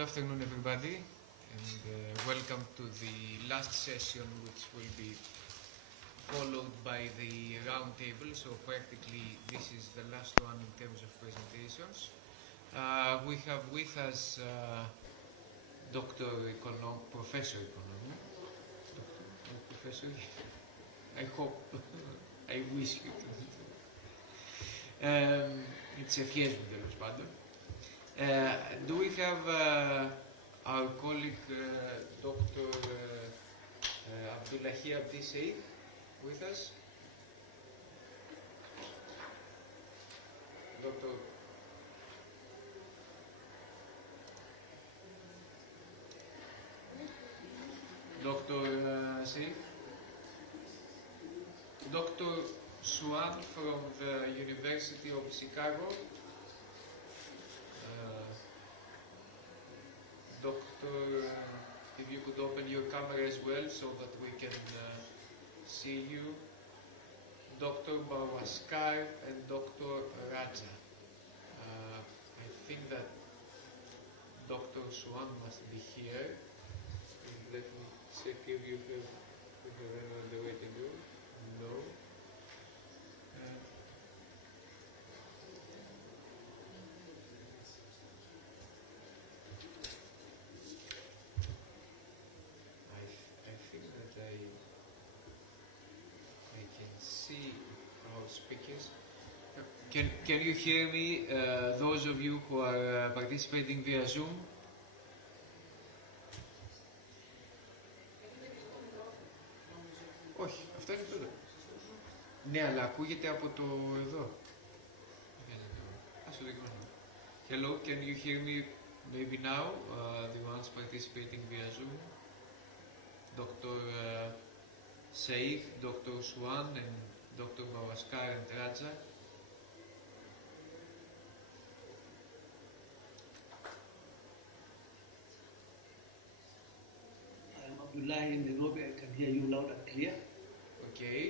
afternoon, everybody, and welcome to the last session, which will be followed by the round table. So practically, this is the last one in terms of presentations. We have with us Professor Economou. Professor, I hope, I wish you to. It's a ευχές μου τέλος πάντων. Do we have our colleague Dr. Abdullahi Abdi Sheikh with us? Dr. Sheikh? Dr. Swan from the University of Chicago. Doctor, if you could open your camera as well so that we can see you. Dr. Bawaskar and Dr. Raja. I think that Dr. Swan must be here. Let me check if you have any other way to do. No. I think that I can see our speakers. Can you hear me, those of you who are participating via Zoom? Όχι, αυτό είναι τώρα. Ναι, αλλά ακούγεται από το εδώ. Ας το δείχνω. Hello, can you hear me maybe now, the ones participating via Zoom? Dr. Sheikh, Dr. Swan, and Dr. Bawaskar and Raja. I'm Abdullahi in Nairobi. I can hear you loud and clear. Okay.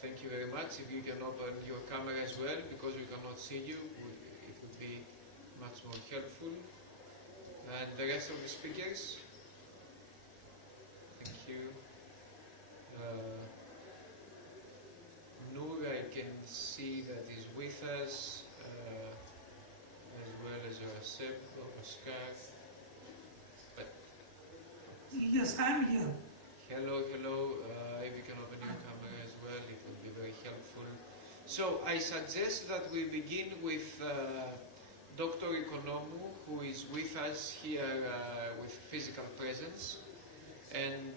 Thank you very much. If you can open your camera as well, because we cannot see you, it would be much more helpful. And the rest of the speakers. Thank you. Noor, I can see that is with us, as well as Raseb, Oscar. But yes, I'm here. hello. If you can open your camera as well, it would be very helpful. So I suggest that we begin with Dr. Economou, who is with us here with physical presence. And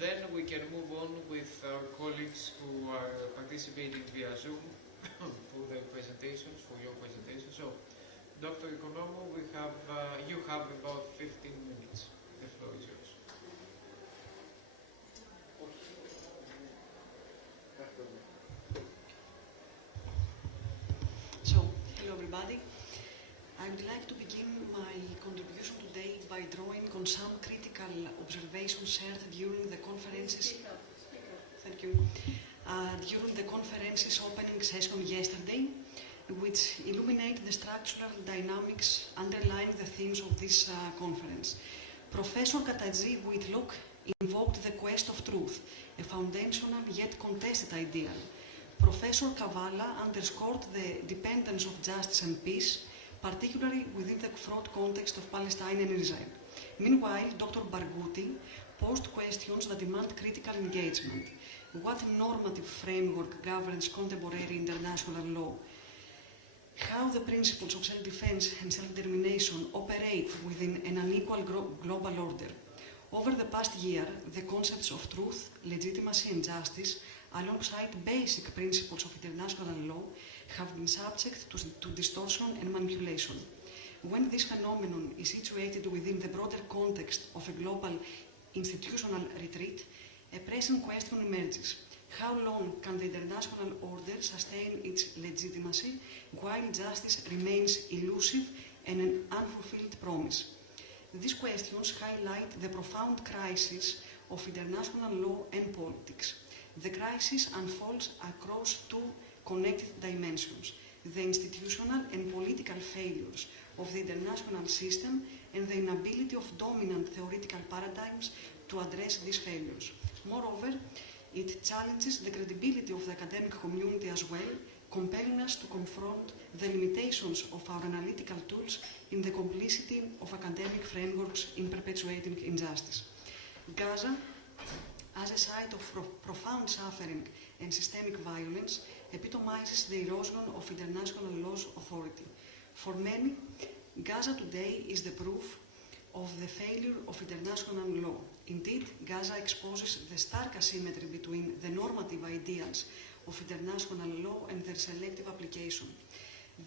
then we can move on with our colleagues who are participating via Zoom for their presentations, for your presentation. So, Dr. Economou, you have about 15 minutes. The floor is yours. So, hello everybody. I would like to begin my contribution today by drawing on some critical observations shared during the conferences. Thank you. During the conference's opening session yesterday, which illuminate the structural dynamics underlying the themes of this conference. Professor Kataji Whitlock invoked the quest of truth, a foundational yet contested ideal. Professor Kavala underscored the dependence of justice and peace, particularly within the fraught context of Palestine and Israel. Meanwhile, Dr. Barghouti posed questions that demand critical engagement. What normative framework governs contemporary international law? How the principles of self-defense and self-determination operate within an unequal global order? Over the past year, the concepts of truth, legitimacy and justice, alongside basic principles of international law, have been subject to distortion and manipulation. When this phenomenon is situated within the broader context of a global institutional retreat, a pressing question emerges. How long can the international order sustain its legitimacy while justice remains elusive and an unfulfilled promise? These questions highlight the profound crisis of international law and politics. The crisis unfolds across two connected dimensions: the institutional and political failures of the international system and the inability of dominant theoretical paradigms to address these failures. Moreover, it challenges the credibility of the academic community as well, compelling us to confront the limitations of our analytical tools in the complicity of academic frameworks in perpetuating injustice. Gaza, as a site of profound suffering and systemic violence, epitomizes the erosion of international law's authority. For many, Gaza today is the proof of the failure of international law. Indeed, Gaza exposes the stark asymmetry between the normative ideals of international law and their selective application.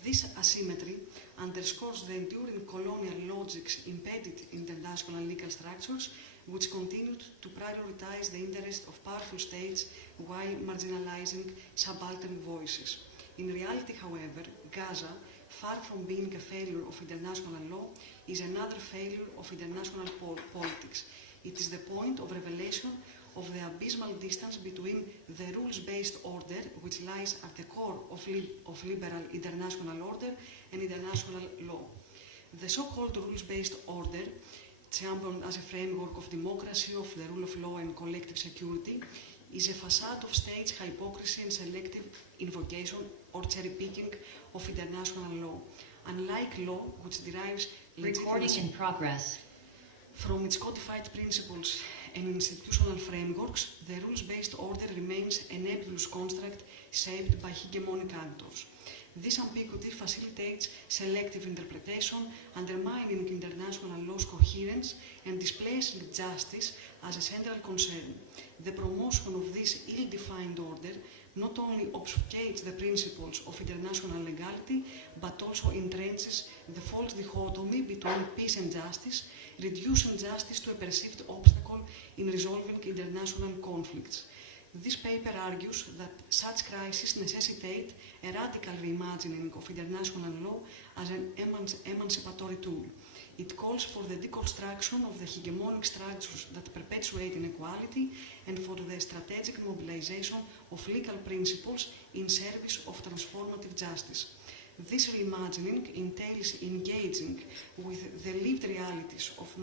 This asymmetry underscores the enduring colonial logics embedded in international legal structures, which continued to prioritize the interest of powerful states while marginalizing subaltern voices. In reality, however, Gaza, far from being a failure of international law, is another failure of international politics. It is the point of revelation of the abysmal distance between the rules-based order, which lies at the core of liberal international order, and international law. The so-called rules-based order, championed as a framework of democracy, of the rule of law and collective security, is a facade of states' hypocrisy and selective invocation or cherry-picking of international law. Unlike law, which derives Recording in progress. from its codified principles and institutional frameworks, the rules-based order remains a nebulous construct shaped by hegemonic actors. This ambiguity facilitates selective interpretation, undermining international law's coherence and displacing justice as a central concern. The promotion of this ill-defined order not only obfuscates the principles of international legality, but also entrenches the false dichotomy between peace and justice, reducing justice to a perceived obstacle in resolving international conflicts. This paper argues that such crises necessitate a radical reimagining of international law as an emancipatory tool. It calls for the deconstruction of the hegemonic structures that perpetuate inequality and for the strategic mobilization of legal principles in service of transformative justice. This reimagining entails engaging with the lived realities of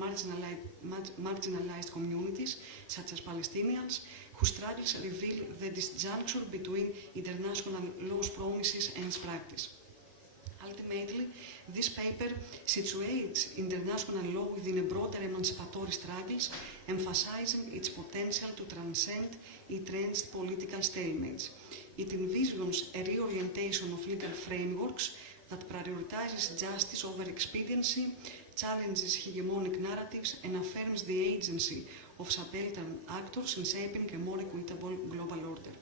marginalized communities, such as Palestinians, whose struggles reveal the disjuncture between international law's promises and its practice. Ultimately, this paper situates international law within a broader emancipatory struggles, emphasizing its potential to transcend entrenched political stalemates. It envisions a reorientation of legal frameworks that prioritizes justice over expediency, challenges hegemonic narratives, and affirms the agency of subaltern actors in shaping a more equitable global order.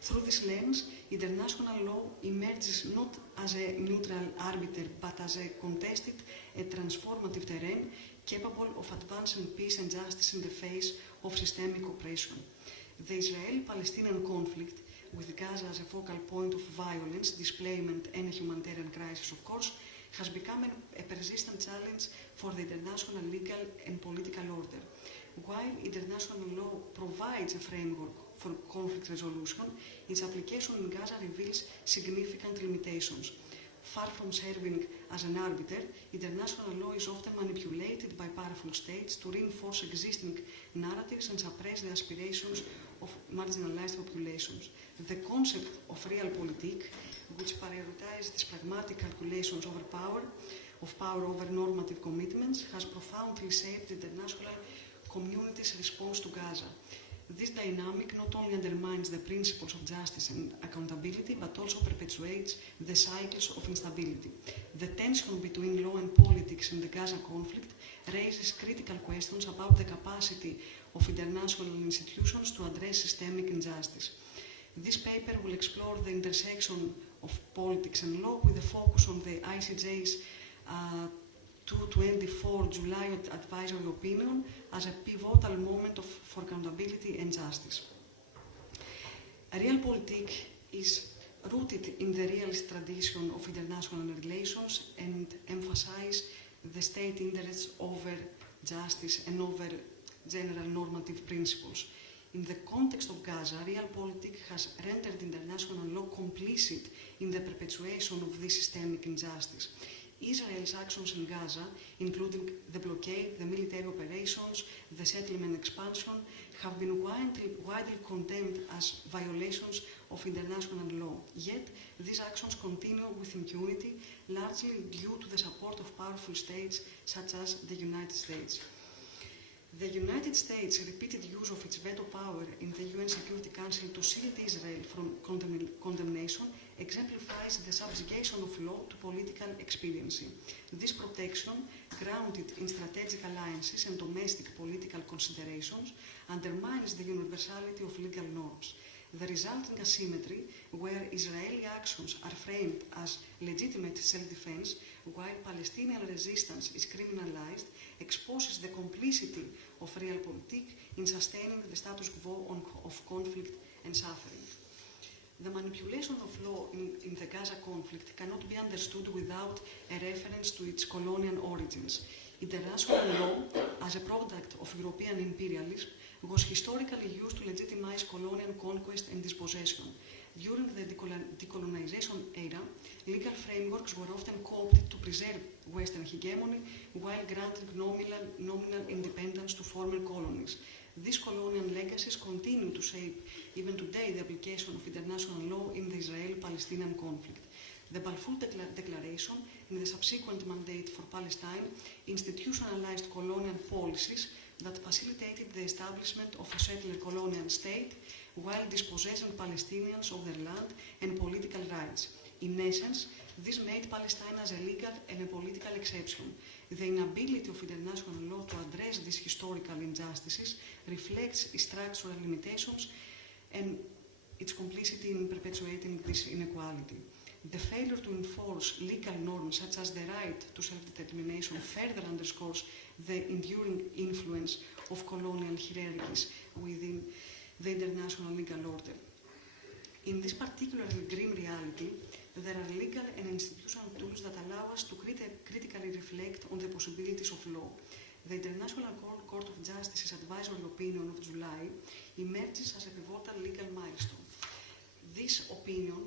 Through this lens, international law emerges not as a neutral arbiter, but as a contested and transformative terrain capable of advancing peace and justice in the face of systemic oppression. The Israeli-Palestinian conflict, with Gaza as a focal point of violence, displacement, and a humanitarian crisis, of course, has become a persistent challenge for the international legal and political order. While international law provides a framework for conflict resolution, its application in Gaza reveals significant limitations. Far from serving as an arbiter, international law is often manipulated by powerful states to reinforce existing narratives and suppress the aspirations of marginalized populations. The concept of realpolitik, which prioritizes pragmatic calculations over power over normative commitments, has profoundly shaped the international community's response to Gaza. This dynamic not only undermines the principles of justice and accountability, but also perpetuates the cycles of instability. The tension between law and politics in the Gaza conflict raises critical questions about the capacity of international institutions to address systemic injustice. This paper will explore the intersection of politics and law with a focus on the ICJ's 224 July advisory opinion as a pivotal moment for accountability and justice. Realpolitik is rooted in the realist tradition of international relations and emphasizes the state interests over justice and over general normative principles. In the context of Gaza, realpolitik has rendered international law complicit in the perpetuation of this systemic injustice. Israel's actions in Gaza, including the blockade, the military operations, the settlement expansion, have been widely condemned as violations of international law. Yet, these actions continue with impunity, largely due to the support of powerful states such as the United States. The United States' repeated use of its veto power in the UN Security Council to shield Israel from condemnation exemplifies the subjugation of law to political expediency. This protection, grounded in strategic alliances and domestic political considerations, undermines the universality of legal norms. The resulting asymmetry, where Israeli actions are framed as legitimate self-defense, while Palestinian resistance is criminalized, exposes the complicity of realpolitik in sustaining the status quo of conflict and suffering. The manipulation of law in the Gaza conflict cannot be understood without a reference to its colonial origins. International law, as a product of European imperialism, was historically used to legitimize colonial conquest and dispossession. During the decolonization era, legal frameworks were often co-opted to preserve Western hegemony while granting nominal independence to former colonies. These colonial legacies continue to shape, even today, the application of international law in the Israeli-Palestinian conflict. The Balfour Declaration and the subsequent mandate for Palestine institutionalized colonial policies that facilitated the establishment of a settler colonial state while dispossessing Palestinians of their land and political rights. In essence, this made Palestine as a legal and a political exception. The inability of international law to address these historical injustices reflects its structural limitations and its complicity in perpetuating this inequality. The failure to enforce legal norms such as the right to self-determination further underscores the enduring influence of colonial hierarchies within the international legal order. In this particularly grim reality, there are legal and institutional tools that allow us to critically reflect on the possibilities of law. The International Court of Justice's advisory opinion of July emerges as a pivotal legal milestone. This opinion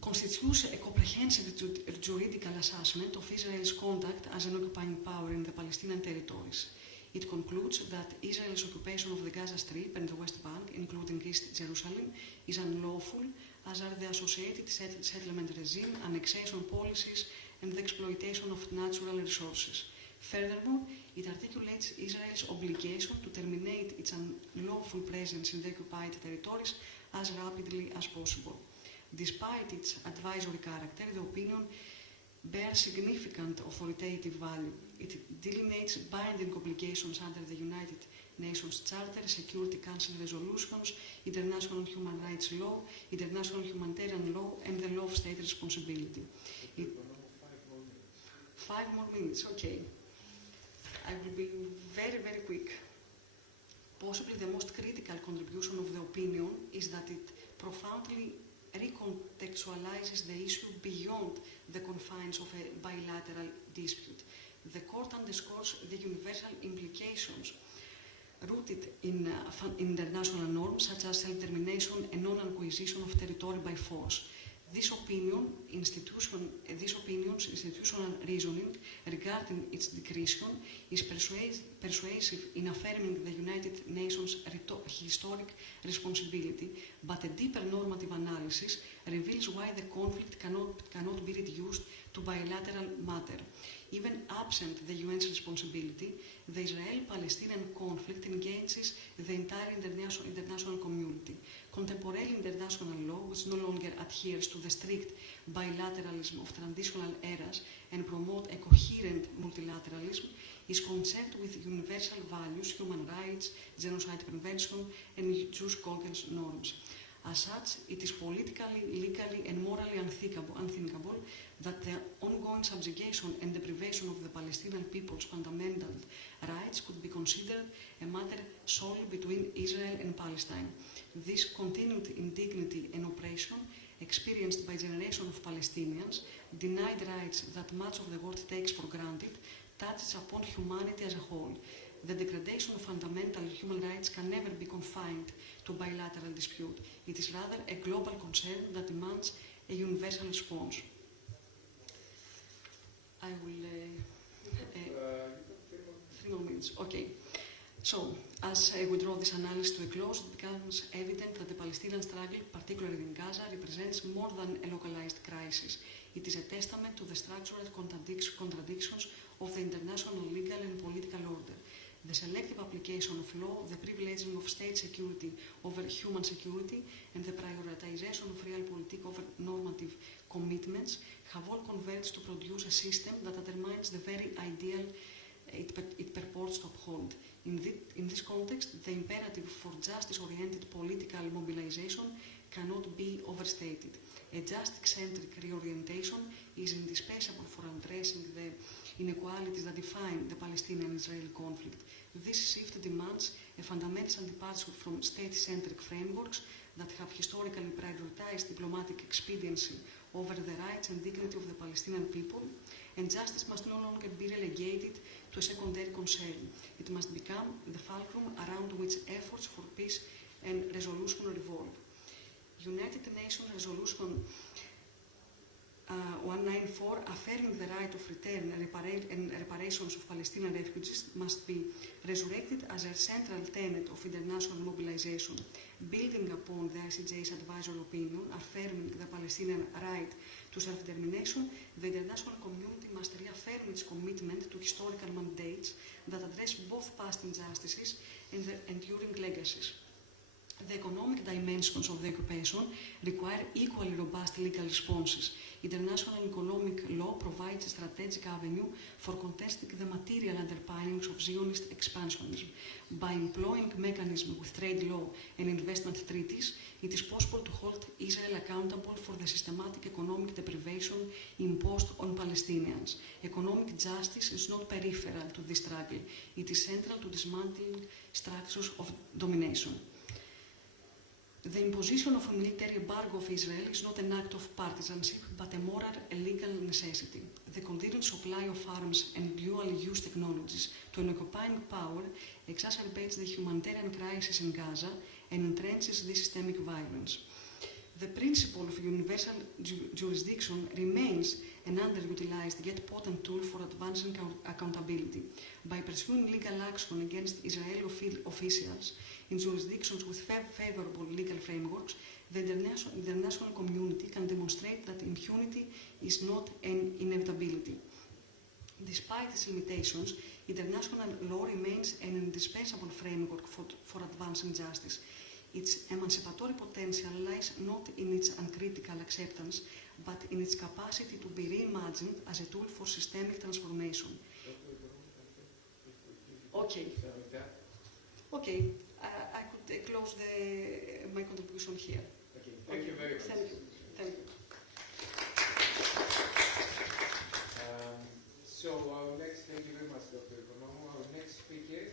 constitutes a comprehensive juridical assessment of Israel's conduct as an occupying power in the Palestinian territories. It concludes that Israel's occupation of the Gaza Strip and the West Bank, including East Jerusalem, is unlawful, as are the associated settlement regime, annexation policies, and the exploitation of natural resources. Furthermore, it articulates Israel's obligation to terminate its unlawful presence in the occupied territories as rapidly as possible. Despite its advisory character, the opinion bears significant authoritative value. It delineates binding obligations under the United Nations Charter, Security Council resolutions, international human rights law, international humanitarian law, and the law of state responsibility. 5 more minutes, okay. I will be very, very quick. Possibly the most critical contribution of the opinion is that it profoundly recontextualizes the issue beyond the confines of a bilateral dispute. The court underscores the universal implications rooted in international norms such as self-determination and non-acquisition of territory by force. This opinion's institutional reasoning regarding its discretion is persuasive in affirming the United Nations' historic responsibility, but a deeper normative analysis reveals why the conflict cannot be reduced to bilateral matter. Even absent the UN's responsibility, the Israeli-Palestinian conflict engages the entire international community. Contemporary international law, which no longer adheres to the strict bilateralism of traditional eras and promotes a coherent multilateralism, is concerned with universal values, human rights, genocide prevention, and jus cogens norms. As such, it is politically, legally, and morally unthinkable that the ongoing subjugation and deprivation of the Palestinian people's fundamental rights could be considered a matter solely between Israel and Palestine. This continued indignity and oppression experienced by generations of Palestinians, denied rights that much of the world takes for granted, touches upon humanity as a whole. The degradation of fundamental human rights can never be confined to bilateral dispute. It is rather a global concern that demands a universal response. I will... 3 more minutes. Okay. So, as we draw this analysis to a close, it becomes evident that the Palestinian struggle, particularly in Gaza, represents more than a localized crisis. It is a testament to the structural contradictions of the international legal and political order. The selective application of law, the privileging of state security over human security, and the prioritization of realpolitik over normative commitments have all converged to produce a system that undermines the very ideal it purports to uphold. In this context, the imperative for justice-oriented political mobilization cannot be overstated. A justice-centric reorientation is indispensable for addressing the inequalities that define the Palestinian-Israeli conflict. This shift demands a fundamental departure from state-centric frameworks that have historically prioritized diplomatic expediency over the rights and dignity of the Palestinian people, and justice must no longer be relegated to a secondary concern. It must become the fulcrum around which efforts for peace and resolution revolve. United Nations Resolution 194, affirming the right of return and reparations of Palestinian refugees, must be resurrected as a central tenet of international mobilization. Building upon the ICJ's advisory opinion, affirming the Palestinian right to self-determination, the international community must reaffirm its commitment to historical mandates that address both past injustices and the enduring legacies. The economic dimensions of the occupation require equally robust legal responses. International economic law provides a strategic avenue for contesting the material underpinnings of Zionist expansionism. By employing mechanisms with trade law and investment treaties, it is possible to hold Israel accountable for the systematic economic deprivation imposed on Palestinians. Economic justice is not peripheral to this struggle. It is central to dismantling structures of domination. The imposition of a military embargo of Israel is not an act of partisanship, but a moral and legal necessity. The continued supply of arms and dual-use technologies to an occupying power exacerbates the humanitarian crisis in Gaza and entrenches this systemic violence. The principle of universal jurisdiction remains an underutilized yet potent tool for advancing accountability. By pursuing legal action against Israeli officials in jurisdictions with favorable legal frameworks, the international community can demonstrate that impunity is not an inevitability. Despite its limitations, international law remains an indispensable framework for advancing justice. Its emancipatory potential lies not in its uncritical acceptance, but in its capacity to be reimagined as a tool for systemic transformation. Okay. Okay. I could close my contribution here. Okay. Thank you very much. Thank you. Thank you. Thank you very much, Dr. Economou. Our next speaker,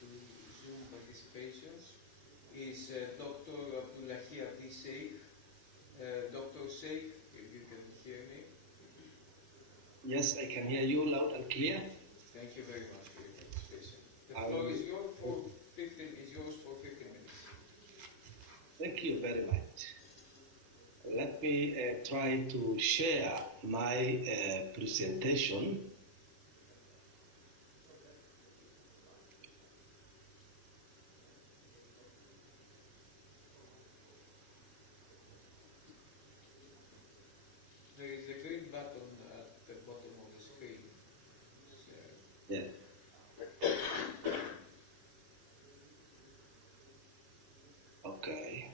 Zoom participations, is Dr. Abdullahi Adi Sheikh. Dr. Sheikh, if you can hear me. Yes, I can hear you loud and clear. Thank you very much for your participation. The floor is yours for 15 minutes. Thank you very much. Let me try to share my presentation. There is a green button at the bottom of the screen. Yeah. Okay.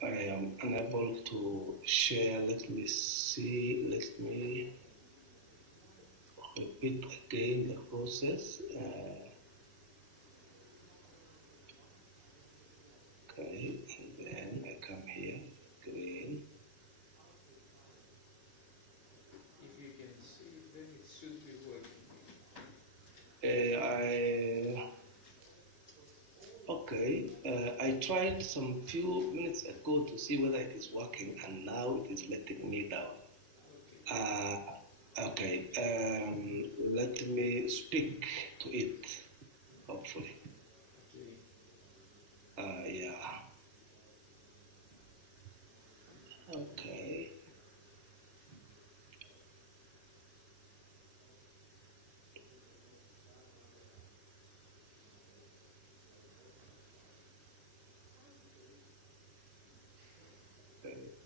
I am unable to share. Let me see. Let me repeat again the process. Okay, and then I come here. Green. If you can see, then it should be working. I tried some few minutes ago to see whether it is working, and now it is letting me down. Okay, let me speak to it, hopefully. Yeah. Okay.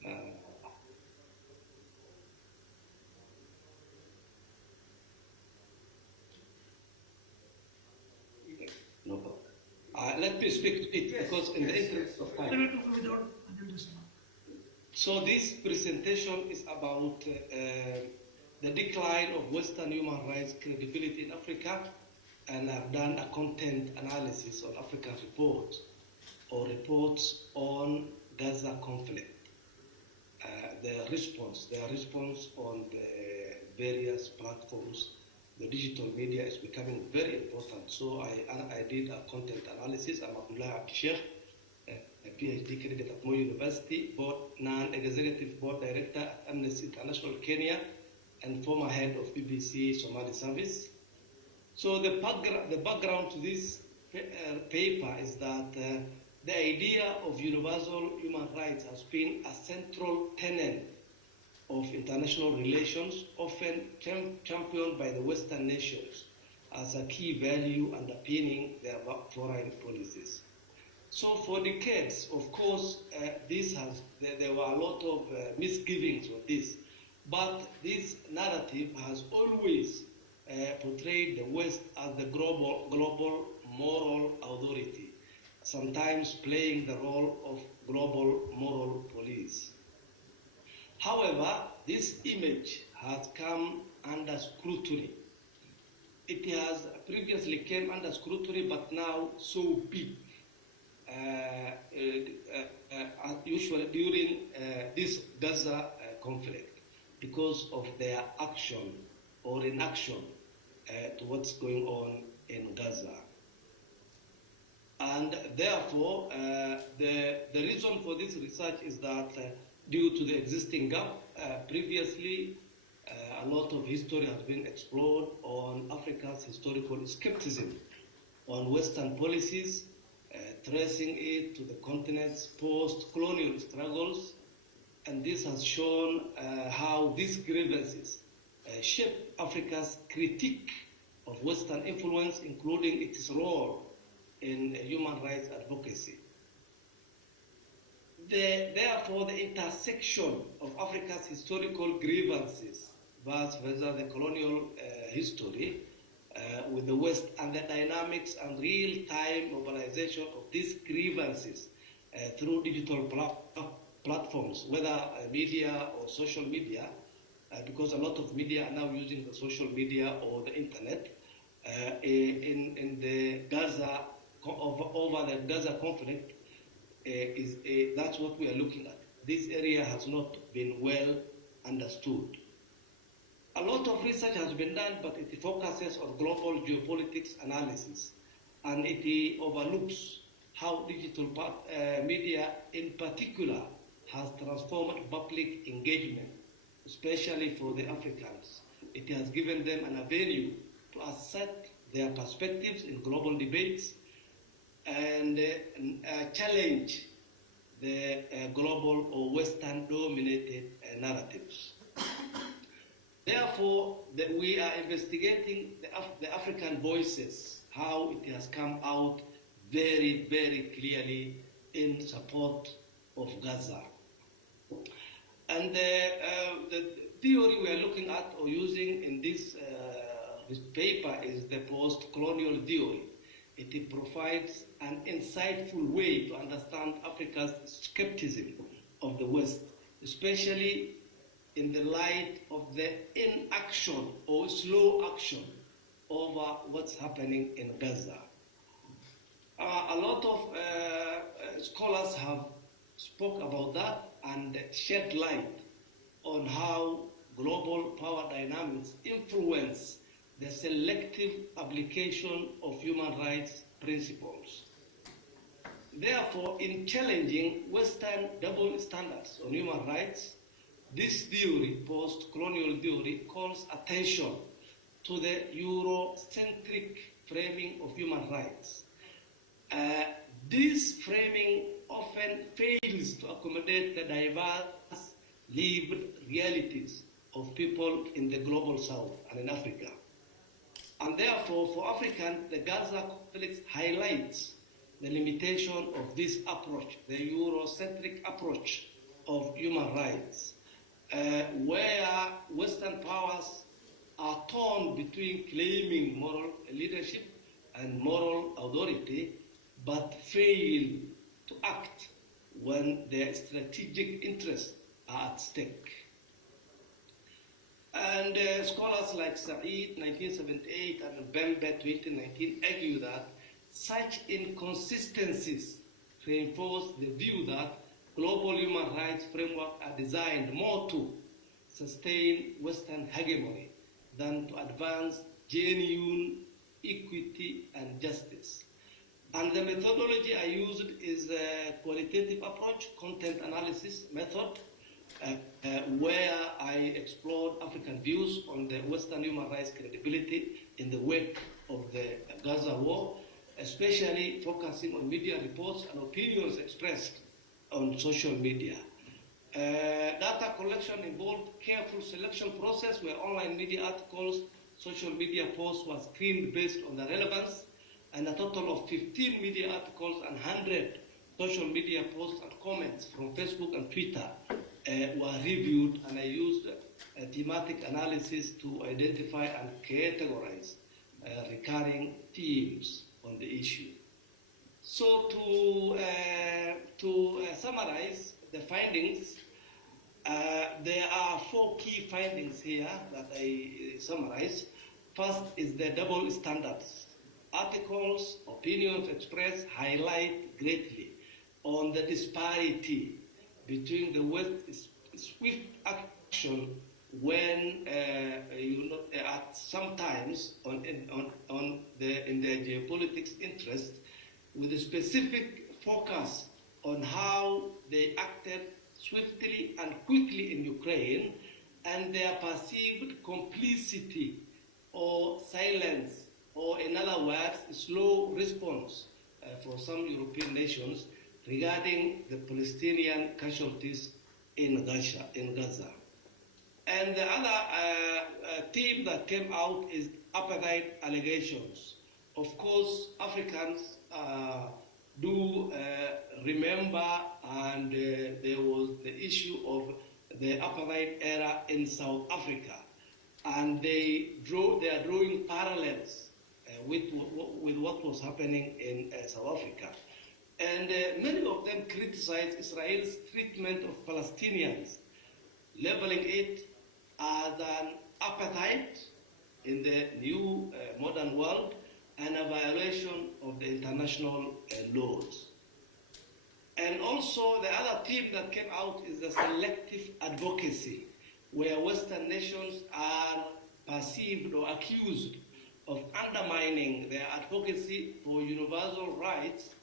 Uh, no problem. Let me speak to it because in the interest of Let time. me talk without until this one. So this presentation is about the decline of Western human rights credibility in Africa, and I've done a content analysis on African reports or reports on Gaza conflict. Their response on the various platforms, the digital media is becoming very important. So I did a content analysis. I'm Abdullah Abdishekh, a PhD candidate at Moi University, board non-executive board director at Amnesty International Kenya, and former head of BBC Somali Service. So the background to this paper is that the idea of universal human rights has been a central tenet of international relations, often championed by the Western nations as a key value underpinning their foreign policies. So for decades, of course, there were a lot of misgivings with this, but this narrative has always portrayed the West as the global moral authority, sometimes playing the role of global moral police. However, this image has come under scrutiny. It has previously came under scrutiny, but now so big. Usually during this Gaza conflict, because of their action or inaction to what's going on in Gaza. And therefore, the reason for this research is that due to the existing gap, previously a lot of history has been explored on Africa's historical skepticism on Western policies, tracing it to the continent's post-colonial struggles, and this has shown how these grievances shape Africa's critique of Western influence, including its role in human rights advocacy. Therefore, the intersection of Africa's historical grievances versus the colonial history with the West and the dynamics and real-time mobilization of these grievances through digital platforms, whether media or social media, because a lot of media are now using the social media or the internet in the Gaza, over the Gaza conflict, that's what we are looking at. This area has not been well understood. A lot of research has been done, but it focuses on global geopolitics analysis, and it overlooks how digital media in particular has transformed public engagement, especially for the Africans. It has given them an avenue to assert their perspectives in global debates and challenge the global or Western-dominated narratives. Therefore, we are investigating the African voices, how it has come out very, very clearly in support of Gaza. And the theory we are looking at or using in this paper is the post-colonial theory. It provides an insightful way to understand Africa's skepticism of the West, especially in the light of the inaction or slow action over what's happening in Gaza. A lot of scholars have spoke about that and shed light on how global power dynamics influence the selective application of human rights principles. Therefore, in challenging Western double standards on human rights, This theory, post-colonial theory, calls attention to the Eurocentric framing of human rights. This framing often fails to accommodate the diverse lived realities of people in the global south and in Africa. And therefore, for Africans, the Gaza conflict highlights the limitation of this approach, the Eurocentric approach of human rights, where Western powers are torn between claiming moral leadership and moral authority, but fail to act when their strategic interests are at stake. And scholars like Said, 1978, and Bembe, 2019, argue that such inconsistencies reinforce the view that global human rights frameworks are designed more to sustain Western hegemony than to advance genuine equity and justice. And the methodology I used is a qualitative approach, content analysis method, where I explored African views on the Western human rights credibility in the wake of the Gaza war, especially focusing on media reports and opinions expressed on social media. Data collection involved careful selection process where online media articles, social media posts were screened based on the relevance, and a total of 15 media articles and 100 social media posts and comments from Facebook and Twitter were reviewed, and I used a thematic analysis to identify and categorize recurring themes on the issue. So to summarize the findings, there are 4 key findings here that I summarize. First is the double standards. Articles, opinions expressed highlight greatly on the disparity between the West's swift action when at sometimes in their geopolitics interest, with a specific focus on how they acted swiftly and quickly in Ukraine, and their perceived complicity or silence, or in other words, slow response for some European nations regarding the Palestinian casualties in Gaza. And the other theme that came out is apartheid allegations. Of course, Africans do remember, and there was the issue of the apartheid era in South Africa, and they are drawing parallels with what was happening in South Africa. And many of them criticize Israel's treatment of Palestinians, labeling it as an apartheid in the new modern world and a violation of the international laws. And also the other theme that came out is the selective advocacy, where Western nations are perceived or accused of undermining their advocacy for universal rights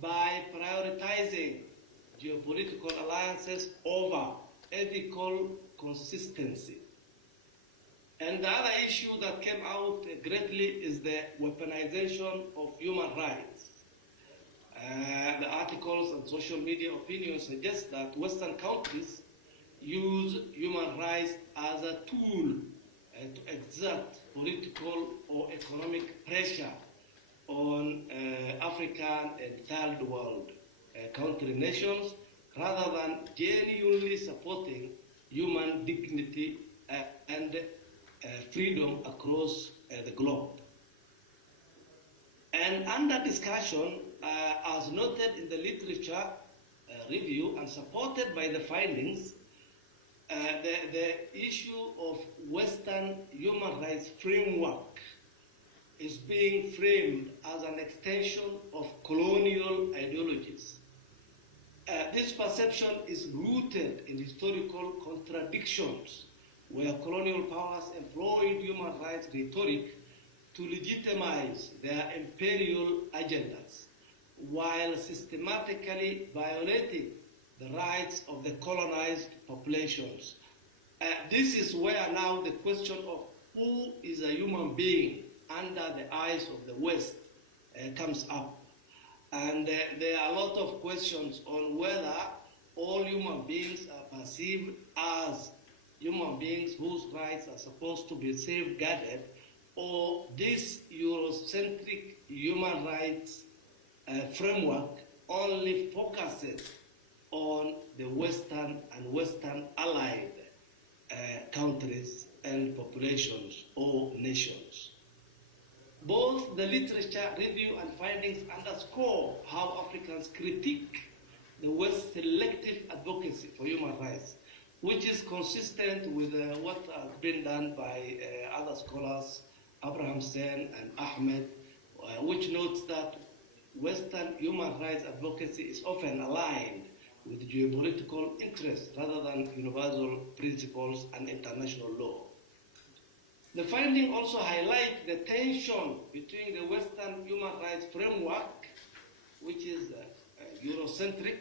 by prioritizing geopolitical alliances over ethical consistency. And the other issue that came out greatly is the weaponization of human rights. The articles and social media opinions suggest that Western countries use human rights as a tool to exert political or economic pressure on African and third world country nations, rather than genuinely supporting human dignity and freedom across the globe. And under discussion, as noted in the literature review and supported by the findings, the issue of Western human rights framework is being framed as an extension of colonial ideologies. This perception is rooted in historical contradictions, where colonial powers employed human rights rhetoric to legitimize their imperial agendas, while systematically violating the rights of the colonized populations This is where now the question of who is a human being under the eyes of the West comes up. And there are a lot of questions on whether all human beings are perceived as human beings whose rights are supposed to be safeguarded, or this Eurocentric human rights framework only focuses on the Western and Western allied countries and populations or nations. Both the literature review and findings underscore how Africans critique the West's selective advocacy for human rights, which is consistent with what has been done by other scholars, Abraham Sen and Ahmed, which notes that Western human rights advocacy is often aligned with geopolitical interests rather than universal principles and international law. The findings also highlight the tension between the Western human rights framework, which is Eurocentric,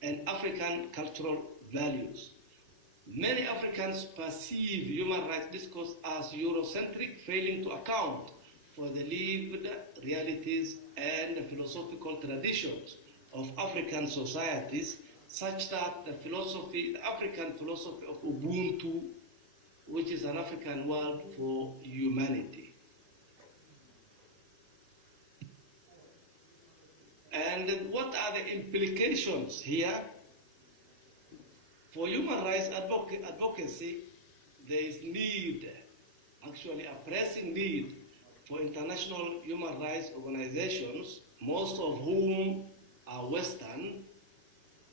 and African cultural values. Many Africans perceive human rights discourse as Eurocentric, failing to account for the lived realities and the philosophical traditions of African societies, such that the African philosophy of Ubuntu, which is an African word for humanity. And what are the implications here? For human rights advocacy, there is need, actually a pressing need, for international human rights organizations, most of whom are Western,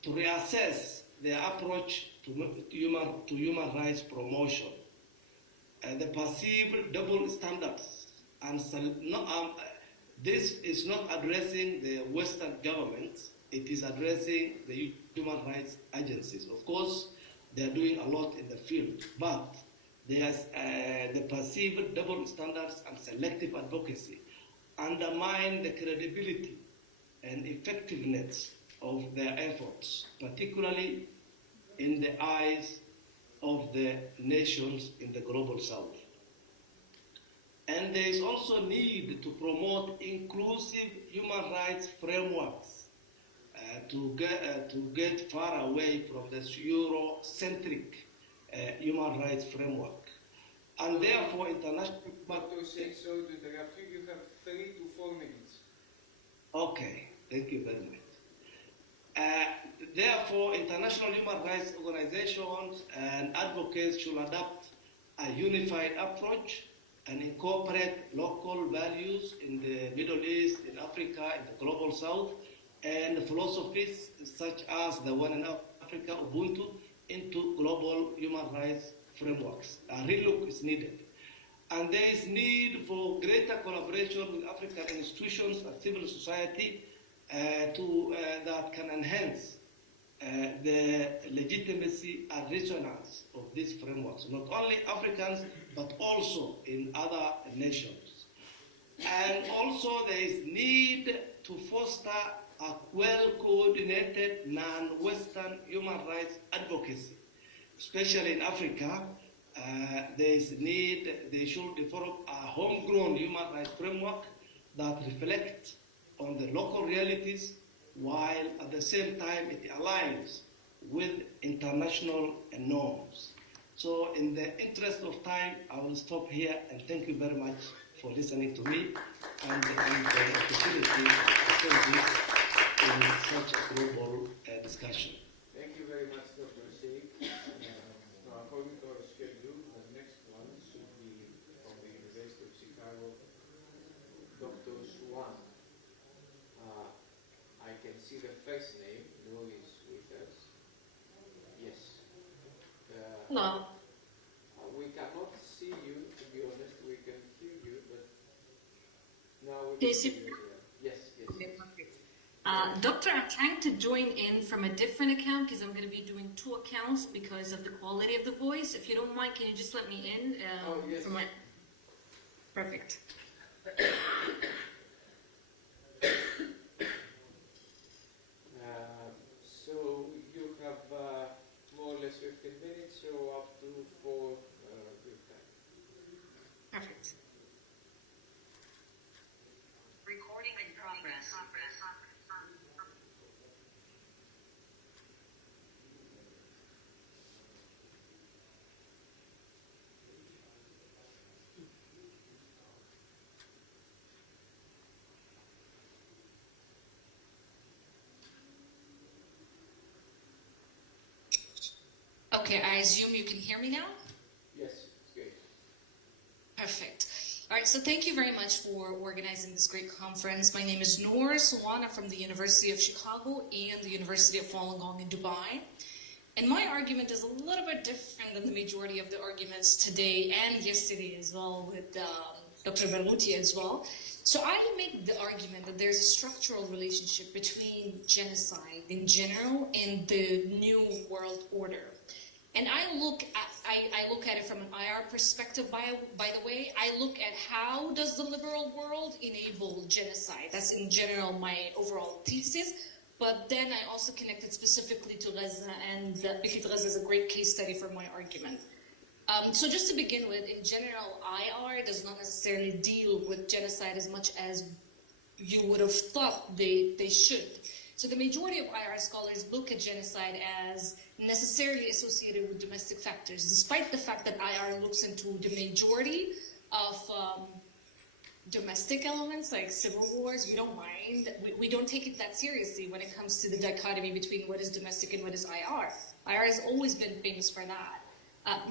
to reassess their approach to human rights promotion. The perceived double standards, and this is not addressing the Western governments, it is addressing the human rights agencies. Of course, they are doing a lot in the field, but there's the perceived double standards and selective advocacy undermine the credibility and effectiveness of their efforts, particularly in the eyes of the nations in the global south. And there is also need to promote inclusive human rights frameworks to get far away from this Eurocentric human rights framework. And therefore, international... Dr. Sheikh, sorry to interrupt you, you have 3 to 4 minutes. Okay, thank you very much. Therefore, international human rights organizations and advocates should adopt a unified approach and incorporate local values in the Middle East, in Africa, in the global south, and philosophies such as the one in Africa, Ubuntu, into global human rights frameworks. A relook is needed. And there is need for greater collaboration with African institutions and civil society that can enhance the legitimacy and resonance of these frameworks, not only Africans, but also in other nations. And also there is need to foster a well-coordinated non-Western human rights advocacy, especially in Africa. There is need, they should develop a homegrown human rights framework that reflects on the local realities, while at the same time it aligns with international norms. So in the interest of time, I will stop here, and thank you very much for listening to me and the opportunity to share this in such a global discussion. Thank you very much, Dr. Sheikh. Now, according to our schedule, the next one should be from the University of Chicago, Dr. Swan. I can see the first name, Noor is with us. Yes. Hello. We cannot see you, to be honest. We can hear you, but now we Can can you see see you. Yes, yes. Okay, perfect. Doctor, I'm trying to join in from a different account because I'm going to be doing 2 accounts because of the quality of the voice. If you don't mind, can you just let me in? Oh, yes. From my... Perfect. So you have more or less 15 minutes, so up to Okay, I assume you can hear me now? Yes, it's great. Perfect. All right, so thank you very much for organizing this great conference. My name is Noor Sawana from the University of Chicago and the University of Falun Gong in Dubai. And my argument is a little bit different than the majority of the arguments today and yesterday as well with Dr. Vermouti as well. So I make the argument that there's a structural relationship between genocide in general and the new world order. And I look at it from an IR perspective, by the way. I look at how does the liberal world enable genocide. That's in general my overall thesis. But then I also connected specifically to Gaza, and because Gaza is a great case study for my argument. So just to begin with, in general, IR does not necessarily deal with genocide as much as you would have thought they should. So the majority of IR scholars look at genocide as necessarily associated with domestic factors, despite the fact that IR looks into the majority of domestic elements like civil wars. We don't mind. We don't take it that seriously when it comes to the dichotomy between what is domestic and what is IR. IR has always been famous for that.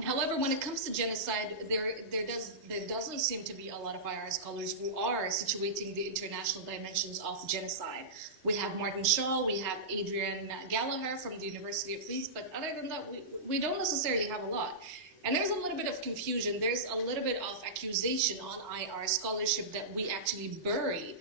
However, when it comes to genocide, there doesn't seem to be a lot of IR scholars who are situating the international dimensions of genocide. We have Martin Shaw, we have Adrian Gallagher from the University of Leeds, but other than that, we don't necessarily have a lot. And there's a little bit of confusion. There's a little bit of accusation on IR scholarship that we actually bury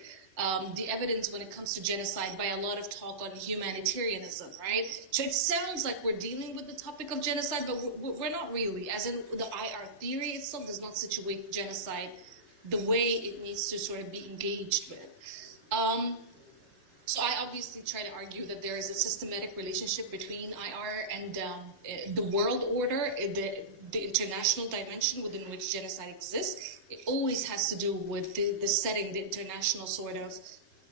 the evidence when it comes to genocide by a lot of talk on humanitarianism, right? So it sounds like we're dealing with the topic of genocide, but we're not really. As in, the IR theory itself does not situate genocide the way it needs to sort of be engaged with. So I obviously try to argue that there is a systematic relationship between IR and the world order, the international dimension within which genocide exists. It always has to do with the setting, the international sort of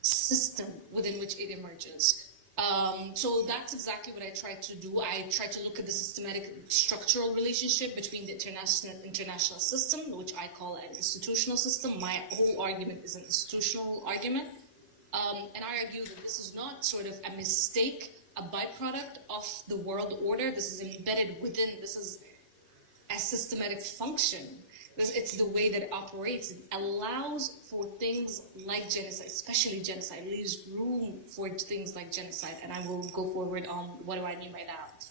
system within which it emerges. So that's exactly what I try to do. I try to look at the systematic structural relationship between the international system, which I call an institutional system. My whole argument is an institutional argument. And I argue that this is not sort of a mistake, a byproduct of the world order. This is embedded within, this is a systematic function. It's the way that it operates. It allows for things like genocide, especially genocide, leaves room for things like genocide. And I will go forward on what do I mean by that.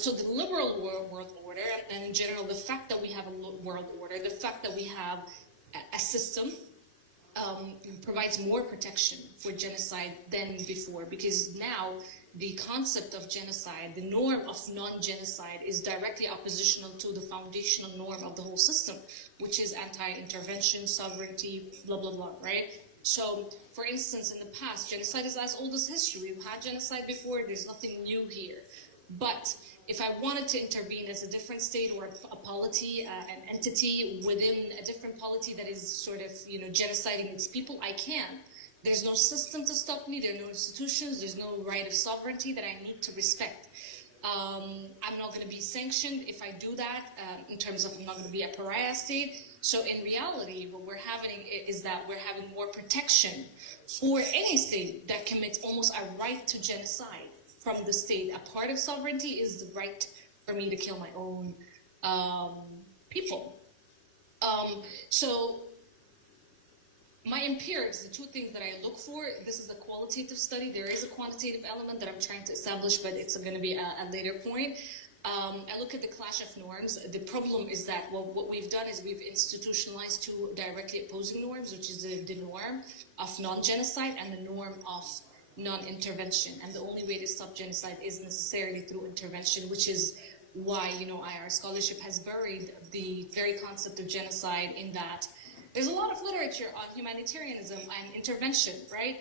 So the liberal world order, and in general, the fact that we have a world order, the fact that we have a system provides more protection for genocide than before, because now the concept of genocide, the norm of non-genocide, is directly oppositional to the foundational norm of the whole system, which is anti-intervention, sovereignty, blah, blah, blah, right? So, for instance, in the past, genocide is as old as history. We've had genocide before, there's nothing new here. But if I wanted to intervene as a different state or a polity, an entity within a different polity that is sort of, genociding its people, I can. There's no system to stop me. There are no institutions. There's no right of sovereignty that I need to respect. I'm not going to be sanctioned if I do that, in terms of I'm not going to be a pariah state. So in reality, what we're having is that we're having more protection for any state that commits almost a right to genocide from the state. A part of sovereignty is the right for me to kill my own people. So my empirics, the two things that I look for, this is a qualitative study. There is a quantitative element that I'm trying to establish, but it's going to be a later point. I look at the clash of norms. The problem is that what we've done is we've institutionalized two directly opposing norms, which is the norm of non-genocide and the norm of non-intervention. And the only way to stop genocide is necessarily through intervention, which is why, IR scholarship has buried the very concept of genocide in that there's a lot of literature on humanitarianism and intervention, right?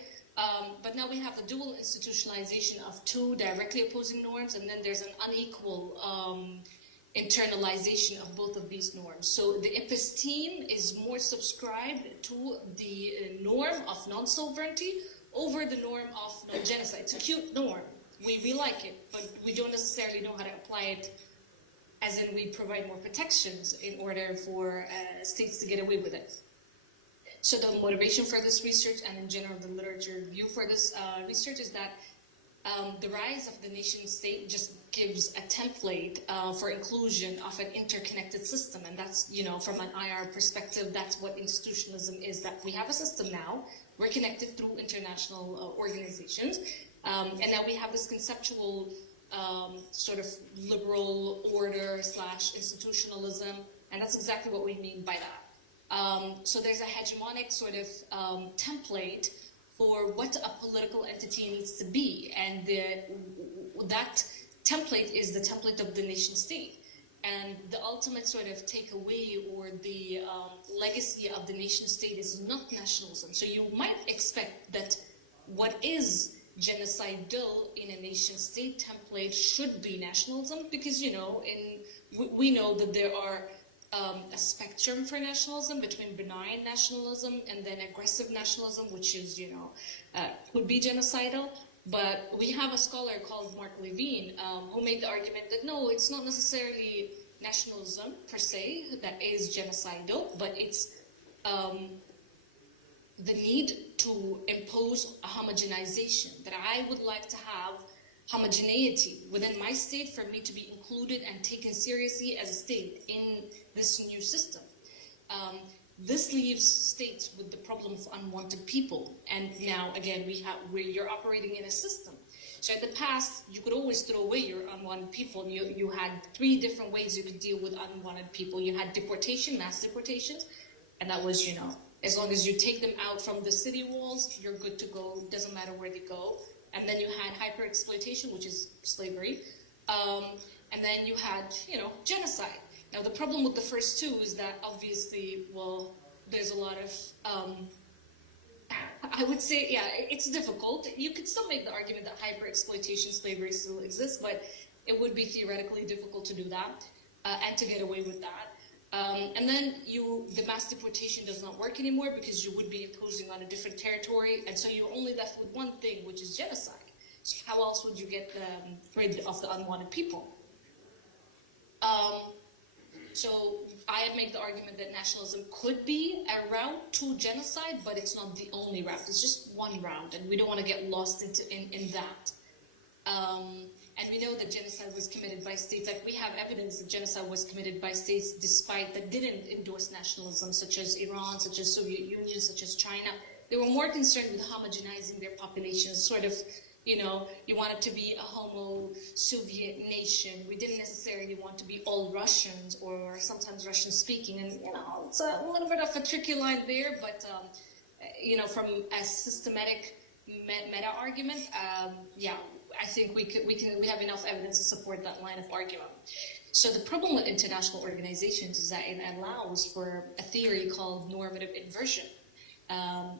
But now we have the dual institutionalization of two directly opposing norms, and then there's an unequal internalization of both of these norms. So the episteme is more subscribed to the norm of non-sovereignty over the norm of non-genocide. It's a cute norm. We like it, but we don't necessarily know how to apply it, as in we provide more protections in order for states to get away with it. So the motivation for this research, and in general the literature review for this research, is that the rise of the nation state just gives a template for inclusion of an interconnected system. And that's, from an IR perspective, that's what institutionalism is, that we have a system now, we're connected through international organizations, and now we have this conceptual sort of liberal order / institutionalism, and that's exactly what we mean by that. So there's a hegemonic sort of template for what a political entity needs to be, and that template is the template of the nation state. And the ultimate sort of takeaway or the legacy of the nation state is not nationalism. So you might expect that what is genocidal in a nation state template should be nationalism, because we know that there are a spectrum for nationalism between benign nationalism and then aggressive nationalism, which is could be genocidal. But we have a scholar called Mark Levine who made the argument that no, it's not necessarily nationalism per se that is genocidal, but it's the need to impose a homogenization, that I would like to have homogeneity within my state for me to be included and taken seriously as a state in this new system. This leaves states with the problem of unwanted people. And now, again, you're operating in a system. So in the past, you could always throw away your unwanted people. You had 3 different ways you could deal with unwanted people. You had deportation, mass deportations, and that was, as long as you take them out from the city walls, you're good to go. It doesn't matter where they go. And then you had hyper-exploitation, which is slavery. And then you had, genocide. Now, the problem with the first 2 is that obviously, there's a lot of, I would say, it's difficult. You could still make the argument that hyper-exploitation slavery still exists, but it would be theoretically difficult to do that and to get away with that. And then the mass deportation does not work anymore because you would be imposing on a different territory, and so you're only left with one thing, which is genocide. So how else would you get rid of the unwanted people? So I make the argument that nationalism could be a route to genocide, but it's not the only route. It's just one route, and we don't want to get lost in that. And we know that genocide was committed by states. Like, we have evidence that genocide was committed by states that didn't endorse nationalism, such as Iran, such as Soviet Union, such as China. They were more concerned with homogenizing their populations, sort of, you want it to be a homo-Soviet nation. We didn't necessarily want to be all Russians or sometimes Russian-speaking. And, it's a little bit of a tricky line there, but, from a systematic meta-argument, I think we have enough evidence to support that line of argument. So the problem with international organizations is that it allows for a theory called normative inversion.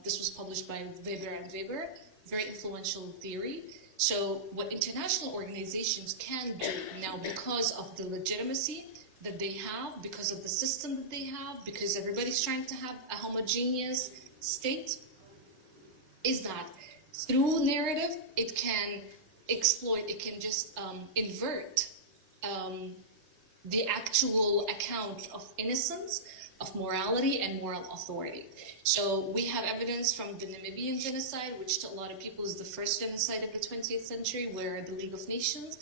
This was published by Weber and Weber, very influential theory. So what international organizations can do now, because of the legitimacy that they have, because of the system that they have, because everybody's trying to have a homogeneous state, is that through narrative, it can exploit, it can just invert the actual account of innocence, of morality and moral authority. So we have evidence from the Namibian genocide, which to a lot of people is the first genocide of the 20th century, where the League of Nations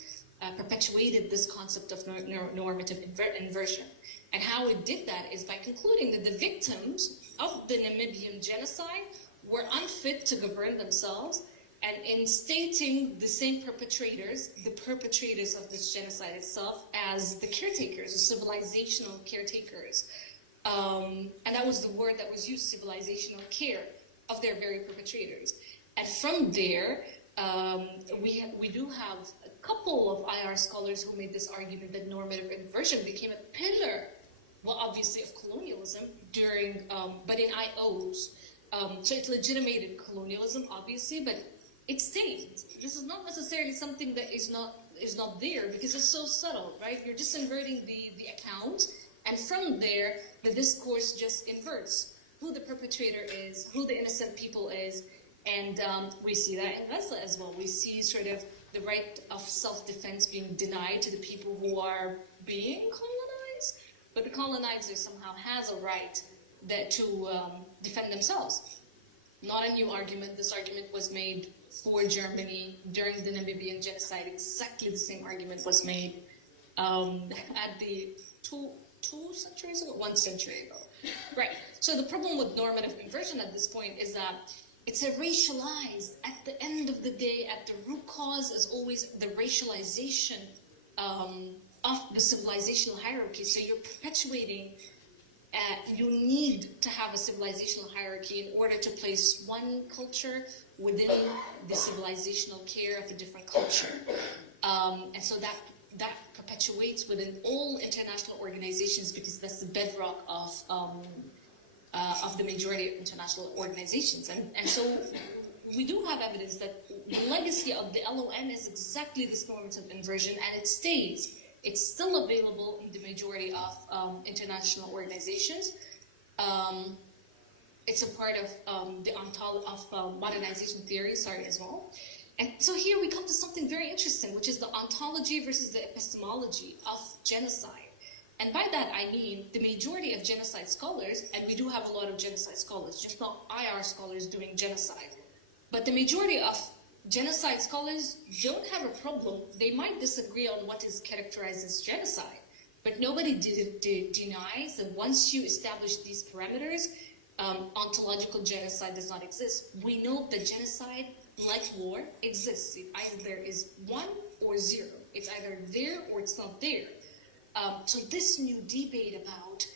perpetuated this concept of normative inversion. And how it did that is by concluding that the victims of the Namibian genocide were unfit to govern themselves, and in stating the same perpetrators, the perpetrators of this genocide itself, as the caretakers, the civilizational caretakers. And that was the word that was used, civilizational care of their very perpetrators. And from there, we do have a couple of IR scholars who made this argument that normative inversion became a pillar, obviously of colonialism during, but in IOs. So it legitimated colonialism, obviously, but it stayed. This is not necessarily something that is not there, because it's so subtle, right? You're just inverting the account, and from there, the discourse just inverts who the perpetrator is, who the innocent people is, and we see that in Gaza as well. We see sort of the right of self-defense being denied to the people who are being colonized, but the colonizer somehow has a right to defend themselves. Not a new argument. This argument was made for Germany during the Namibian genocide. Exactly the same argument was made at the two centuries ago, 1 century ago. Right. So the problem with normative inversion at this point is that it's a racialized, at the end of the day, at the root cause is always the racialization of the civilizational hierarchy. So you're perpetuating, you need to have a civilizational hierarchy in order to place one culture within the civilizational care of a different culture. And so that perpetuates within all international organizations because that's the bedrock of the majority of international organizations. And so we do have evidence that the legacy of the LON is exactly this normative inversion, and it stays. It's still available in the majority of international organizations. It's a part of the modernization theory, as well. And so here we come to something very interesting, which is the ontology versus the epistemology of genocide. And by that I mean the majority of genocide scholars, and we do have a lot of genocide scholars, just not IR scholars doing genocide, but the majority of genocide scholars don't have a problem. They might disagree on what is characterized as genocide, but nobody denies that once you establish these parameters, ontological genocide does not exist. We know that genocide, like war, exists. Either there is 1 or 0. It's either there or it's not there. So this new debate about,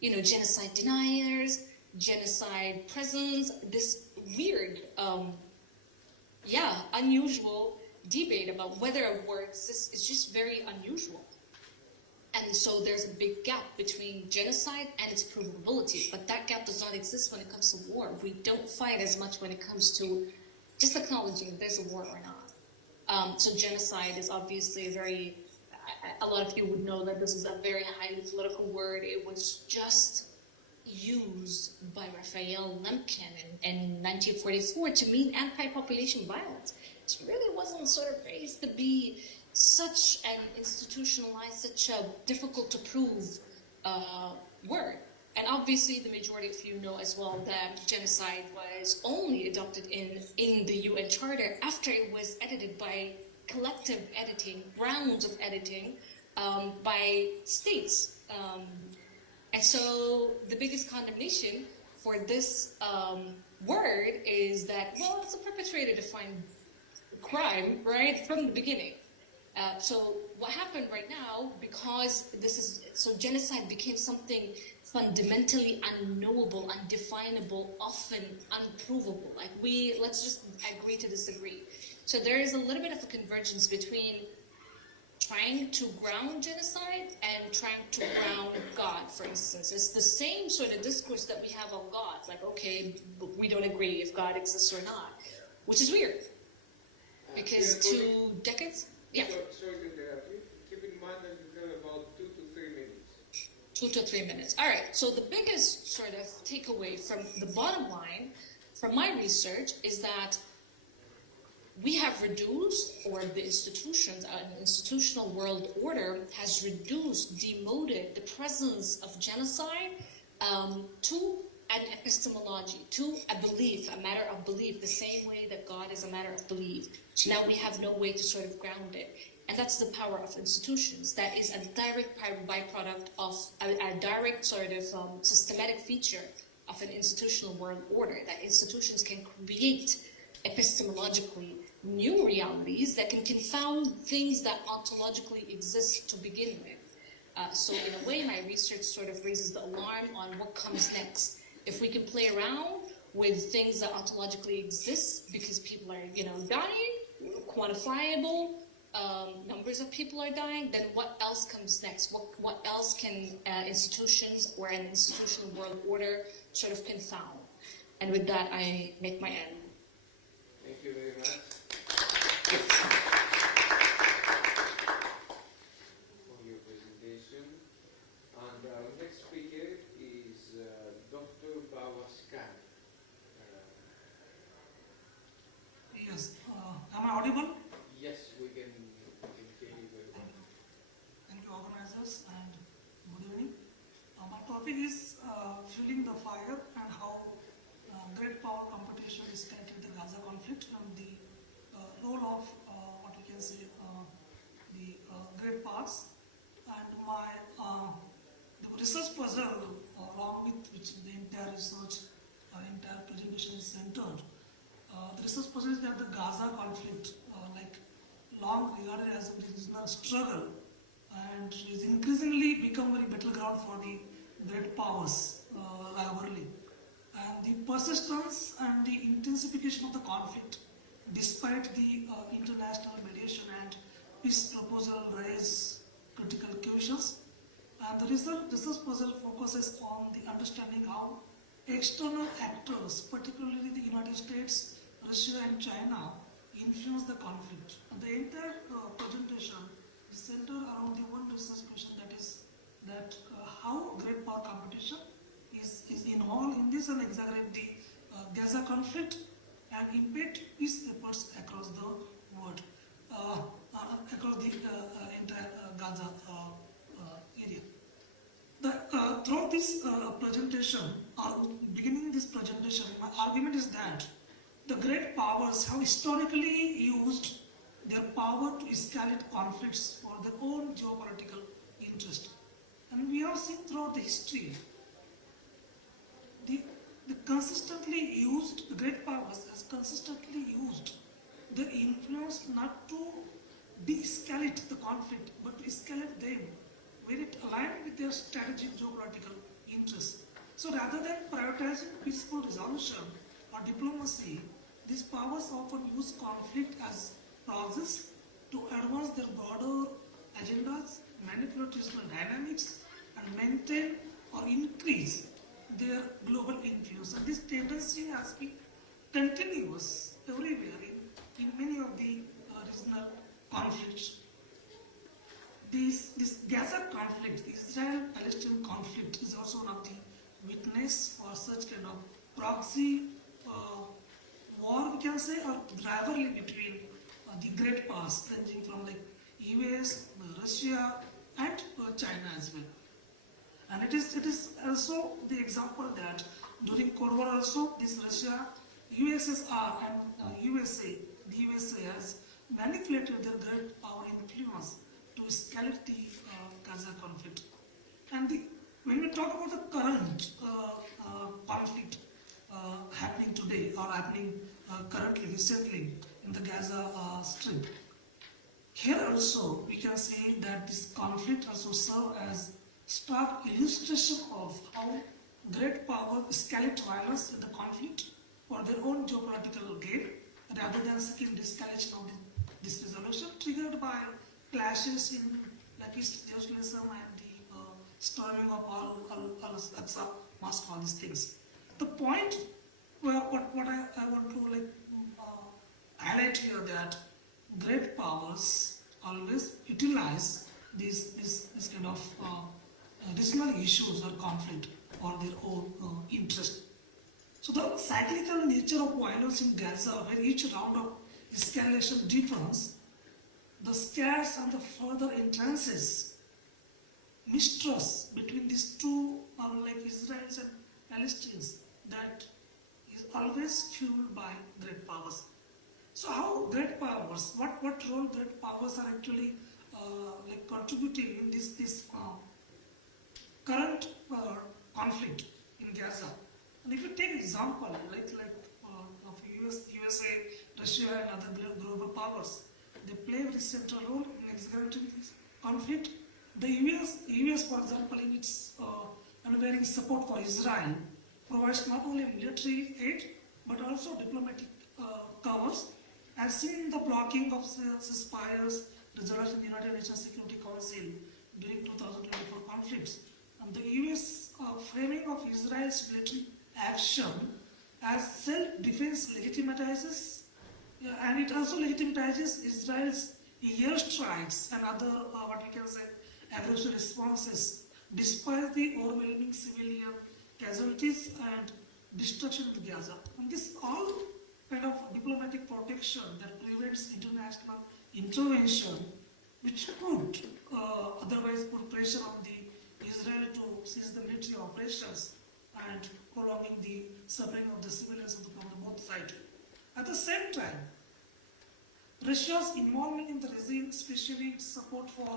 genocide deniers, genocide presence, this weird, unusual debate about whether a war exists is just very unusual. And so there's a big gap between genocide and its provability, but that gap does not exist when it comes to war. We don't fight as much when it comes to just acknowledging if there's a war or not. So genocide is obviously a lot of you would know that this is a very highly political word. It was just used by Raphael Lemkin in 1944 to mean anti-population violence. It really wasn't sort of raised to be such an institutionalized, such a difficult to prove word. And obviously the majority of you know as well that genocide was only adopted in the UN Charter after it was edited by collective editing, rounds of editing by states. And so the biggest condemnation for this word is that, well, it's a perpetrator-defined crime, right, from the beginning. So what happened right now, because so genocide became something fundamentally unknowable, undefinable, often unprovable. Like let's just agree to disagree. So there is a little bit of a convergence between trying to ground genocide and trying to ground God, for instance. It's the same sort of discourse that we have on God. Like, okay, we don't agree if God exists or not, which is weird. Because 2 decades? Yeah. Sorry to interrupt you. Keep in mind that you have about 2 to 3 minutes. 2 to 3 minutes. All right. So the biggest sort of takeaway from the bottom line from my research is that we have reduced, or the institutions, an institutional world order has reduced, demoted the presence of genocide to an epistemology, to a belief, a matter of belief, the same way that God is a matter of belief. So now we have no way to sort of ground it. And that's the power of institutions. That is a direct byproduct of a direct sort of systematic feature of an institutional world order, that institutions can create epistemologically new realities that can confound things that ontologically exist to begin with. So in a way, my research sort of raises the alarm on what comes next. If we can play around with things that ontologically exist because people are, dying, quantifiable, numbers of people are dying, then what else comes next? What else can institutions or an institutional world order sort of confound? And with that, I make my end. Thank you very much for your presentation. And our next speaker is Dr. Bawaskan. Yes. Am I audible? Yes, we can hear you very well. Thank you, organizers, and good evening. My topic is fueling the fire and how great power competition research puzzle along with which the entire research, entire presentation is centered. The research puzzle is that the Gaza conflict, like long regarded as a regional struggle, and is increasingly become very battleground for the great powers rivalry. And the persistence and the intensification of the conflict, despite the international mediation and peace proposal, raise critical questions. And the research puzzle focuses on the understanding how external actors, particularly the United States, Russia, and China, influence the conflict. And the entire presentation is centered around the one research question, that is that how great power competition is involved in this and exaggerate the Gaza conflict and impede peace efforts across the world, across the entire Gaza area. Throughout this presentation, or beginning this presentation, my argument is that the great powers have historically used their power to escalate conflicts for their own geopolitical interest. And we have seen throughout the history, the great powers has consistently used their influence not to de-escalate the conflict, but to escalate them where it aligned with their strategic geopolitical interests. So rather than prioritizing peaceful resolution or diplomacy, these powers often use conflict as proxies to advance their broader agendas, manipulate regional dynamics, and maintain or increase their global influence. And this tendency has been continuous everywhere in many of the regional conflicts. This Gaza conflict, the Israel-Palestine conflict, is also one of the witness for such kind of proxy war, we can say, or rivalry between the great powers, ranging from like US, Russia, and China as well. And it is also the example that during Cold War also, this Russia, USSR, and USA, the USA has manipulated their great power influence to escalate the Gaza conflict. And when we talk about the current conflict happening today, or happening currently, recently in the Gaza Strip, here also we can say that this conflict also serves as stark illustration of how great power escalate violence in the conflict for their own geopolitical gain, rather than seeking de-escalation of this resolution triggered by clashes in like East Jerusalem and the storming of Al-Aqsa Mosque, all these things. The point where what I want to highlight here, that great powers always utilize this kind of regional issues or conflict for their own interest. So the cyclical nature of violence in Gaza, where each round of escalation deepens, the scares and the further entrances mistrust between these two, like Israelis and Palestinians, that is always fueled by great powers. So how great powers, what role great powers are actually contributing in this current conflict in Gaza? And if you take example of USA, Russia, and other global powers, they play a very central role in executing this conflict. The US, for example, in its unwavering support for Israel, provides not only military aid but also diplomatic covers, as seen in the blocking of ceasefires resolution in the United Nations Security Council during 2024 conflicts. And the US framing of Israel's military action as self-defense legitimizes, and it also legitimizes Israel's airstrikes and other what we can say aggressive responses, despite the overwhelming civilian casualties and destruction in Gaza. And this all kind of diplomatic protection that prevents international intervention, which could otherwise put pressure on the Israel to cease the military operations and prolonging the suffering of the civilians from both sides. At the same time, Russia's involvement in the regime, especially its support for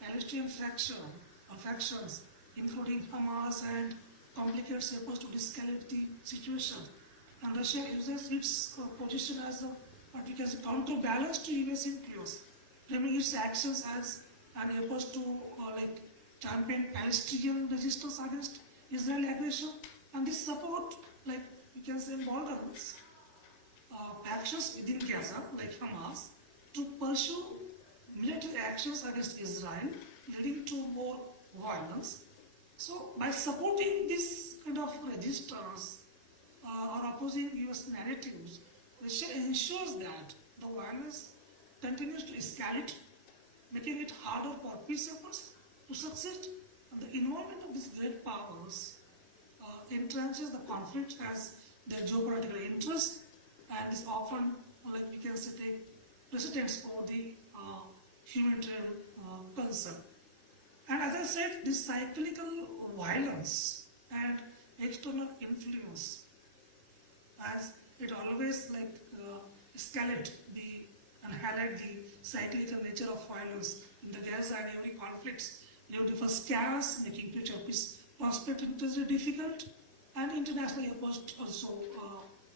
Palestinian factions including Hamas, and complicates efforts to de-escalate the situation. And Russia uses its position as a what we can say counterbalance to US influence, framing its actions as an effort to champion Palestinian resistance against Israeli aggression, and this support, like we can say, models actions within Gaza, like Hamas, to pursue military actions against Israel, leading to more violence. So, by supporting this kind of resistance or opposing US narratives, Russia ensures that the violence continues to escalate, making it harder for peace efforts to succeed. And the involvement of these great powers entrenches the conflict as their geopolitical interest, and this often, like we can say, take precedence over the humanitarian concern. And as I said, this cyclical violence and external influence, as it always escalate and highlight the cyclical nature of violence in the Gaza and every conflicts differ scarce, making future peace prospect increasingly difficult, and international efforts also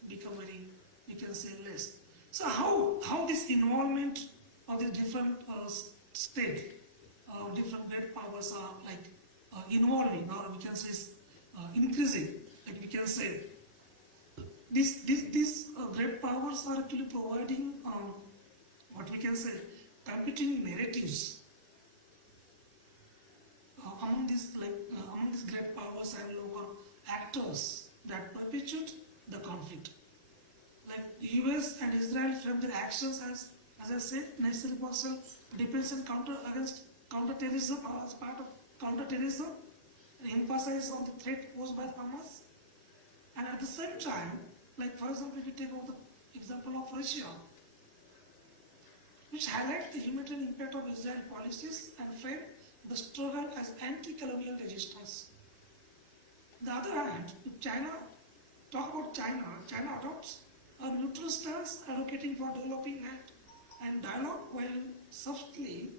become very, we can say, less. So how this involvement of the different states, different great powers are involving, or we can say increasing, like we can say, these great powers are actually providing what we can say competing narratives among these great powers and local actors that perpetuate the conflict. Like US and Israel frame their actions as I said, necessary personal defense and counterterrorism, or as part of counterterrorism, and emphasize on the threat posed by Hamas. And at the same time, like for example, if you take over the example of Russia, which highlights the humanitarian impact of Israeli policies and frame the struggle as anti-colonial resistance. On the other hand, if China adopts a neutral stance, advocating for developing and dialogue while subtly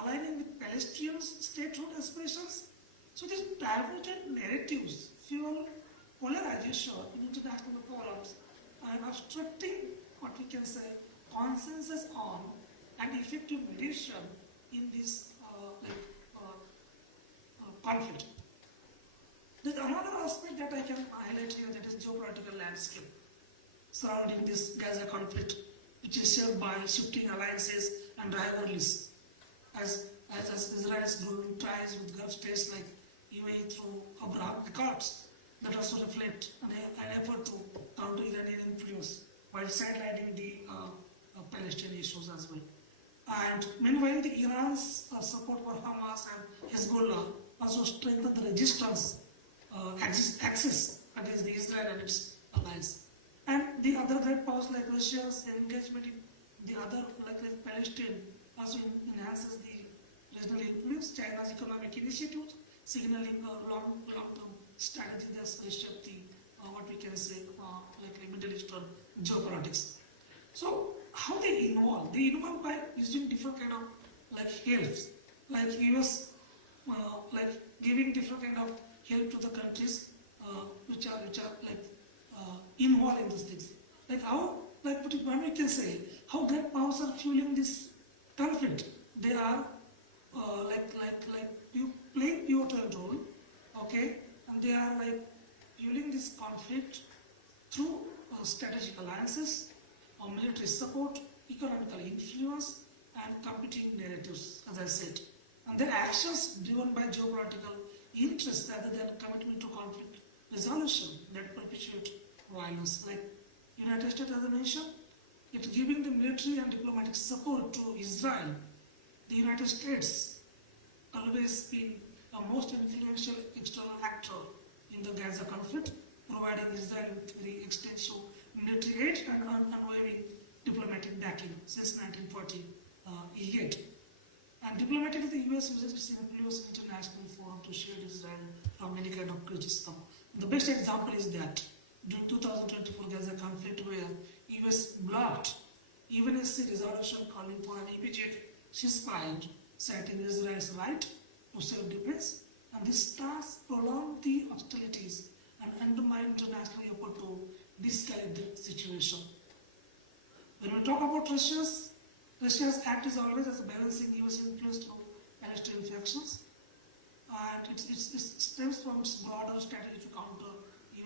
aligning with Palestinian statehood aspirations. So these divergent narratives fuel polarization in international forums and obstructing what we can say consensus on and effective mediation in this conflict. There's another aspect that I can highlight here, that is geopolitical landscape surrounding this Gaza conflict, which is shaped by shifting alliances and rivalries, as Israel's growing ties with Gulf states like UAE through Abraham Accords, that also reflect an effort to counter Iranian influence while sidelining the Palestinian issues as well. And meanwhile, the Iran's support for Hamas and Hezbollah also strengthened the resistance axis against the Israel and its allies. And the other great powers like Russia's engagement in the other like Palestine also enhances the regional influence. China's economic initiatives signaling a long-term strategy that will shape the what we can say Middle Eastern geopolitics. So how they involve? They involve by using different kind of helps, like US giving different kind of help to the countries which are involved in these things. Like how, when we can say how great powers are fueling this conflict. They are playing pivotal role, okay, and they are fueling this conflict through strategic alliances, military support, economical influence, and competing narratives, as I said. And their actions driven by geopolitical interests rather than commitment to conflict resolution that perpetuate violence. Like United States, as I mentioned, it's giving the military and diplomatic support to Israel. The United States always been the most influential external actor in the Gaza conflict, providing Israel with very extensive military aid and unwavering diplomatic backing since 1948. And diplomatically, the US uses its influence in international forum to shield Israel from any kind of criticism. The best example is that during 2024 Gaza conflict, where US blocked UNSC resolution calling for an immediate ceasefire, citing Israel's right to self-defense, and this stance prolonged the hostilities and undermined international effort to de-escalate the situation. When we talk about Russia's act is always as a balancing US influence through Palestinian factions, and it stems from its broader strategy to counter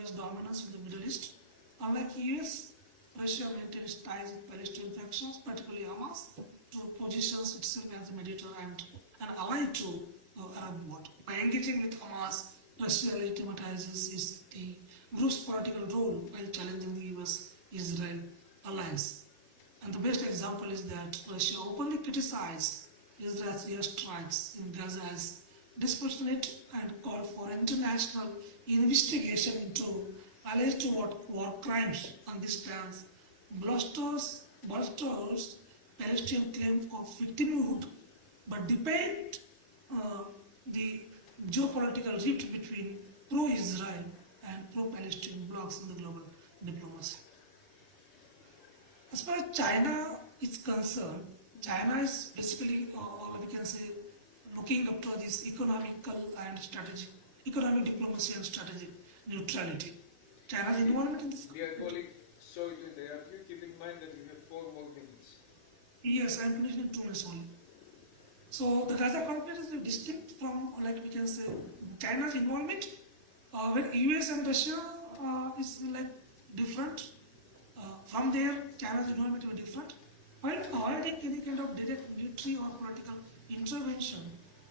US dominance in the Middle East. Unlike US, Russia maintains ties with Palestinian factions, particularly Hamas, to positions itself as a mediator and an ally to Arab world. By engaging with Hamas, Russia legitimizes the group's political role while challenging the US-Israel alliance. And the best example is that Russia openly criticized Israel's airstrikes in Gaza as disproportionate and called for international investigation into alleged war crimes. On this stance bolsters Palestinian claim of victimhood, but debate the geopolitical rift between pro-Israel and pro-Palestinian blocs in the global diplomacy. As far as China is concerned, China is basically, we can say, looking up to this economical and strategic, economic diplomacy and strategic neutrality. China's involvement in this. Dear colleague, sorry to interrupt you. Keep in mind that you have 4 more minutes. Yes, I am finishing in 2 minutes only. So the Gaza conflict is distinct from, like we can say, China's involvement. When US and Russia is like different. From there, China's involvement will be different. While avoiding any kind of direct military or political intervention,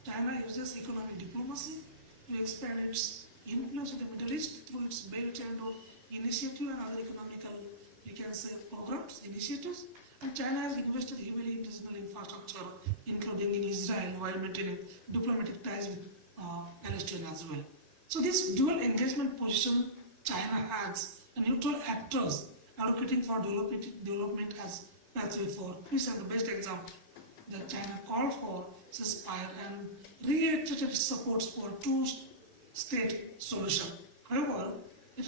China uses economic diplomacy to expand its influence in the Middle East through its Belt and Road Initiative and other economical, we can say, programs, initiatives. And China has invested heavily in regional infrastructure, including in Israel, while maintaining diplomatic ties with Palestine as well. So this dual engagement position China has, the neutral actors advocating for development as pathway for peace, and the best example that China called for ceasefire and reiterated its support for two-state solution. However, it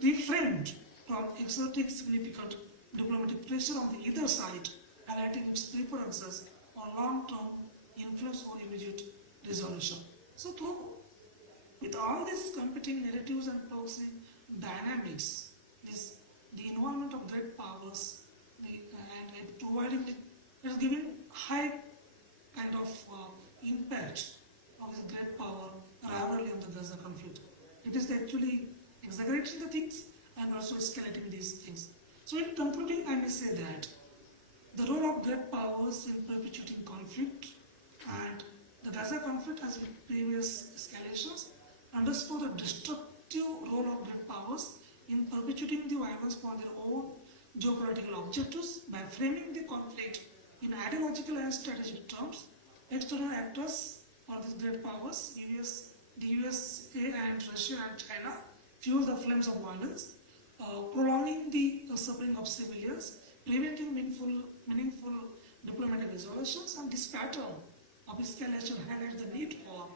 refrained from exerting significant diplomatic pressure on the either side, highlighting its preferences on long-term influence or immediate resolution. So with all these competing narratives and proxy dynamics, the involvement of great powers and providing it is giving high kind of impact of this great power rivalry on the Gaza conflict. It is actually exaggerating the things and also escalating these things. So in concluding, I may say that the role of great powers in perpetuating conflict and the Gaza conflict, as with previous escalations, underscore the destructive role of great powers in perpetuating the violence for their own geopolitical objectives. By framing the conflict in ideological and strategic terms, external actors for these great powers, the USA and Russia and China, fuel the flames of violence, prolonging the suffering of civilians, preventing meaningful diplomatic resolutions, and this pattern of escalation highlights the need for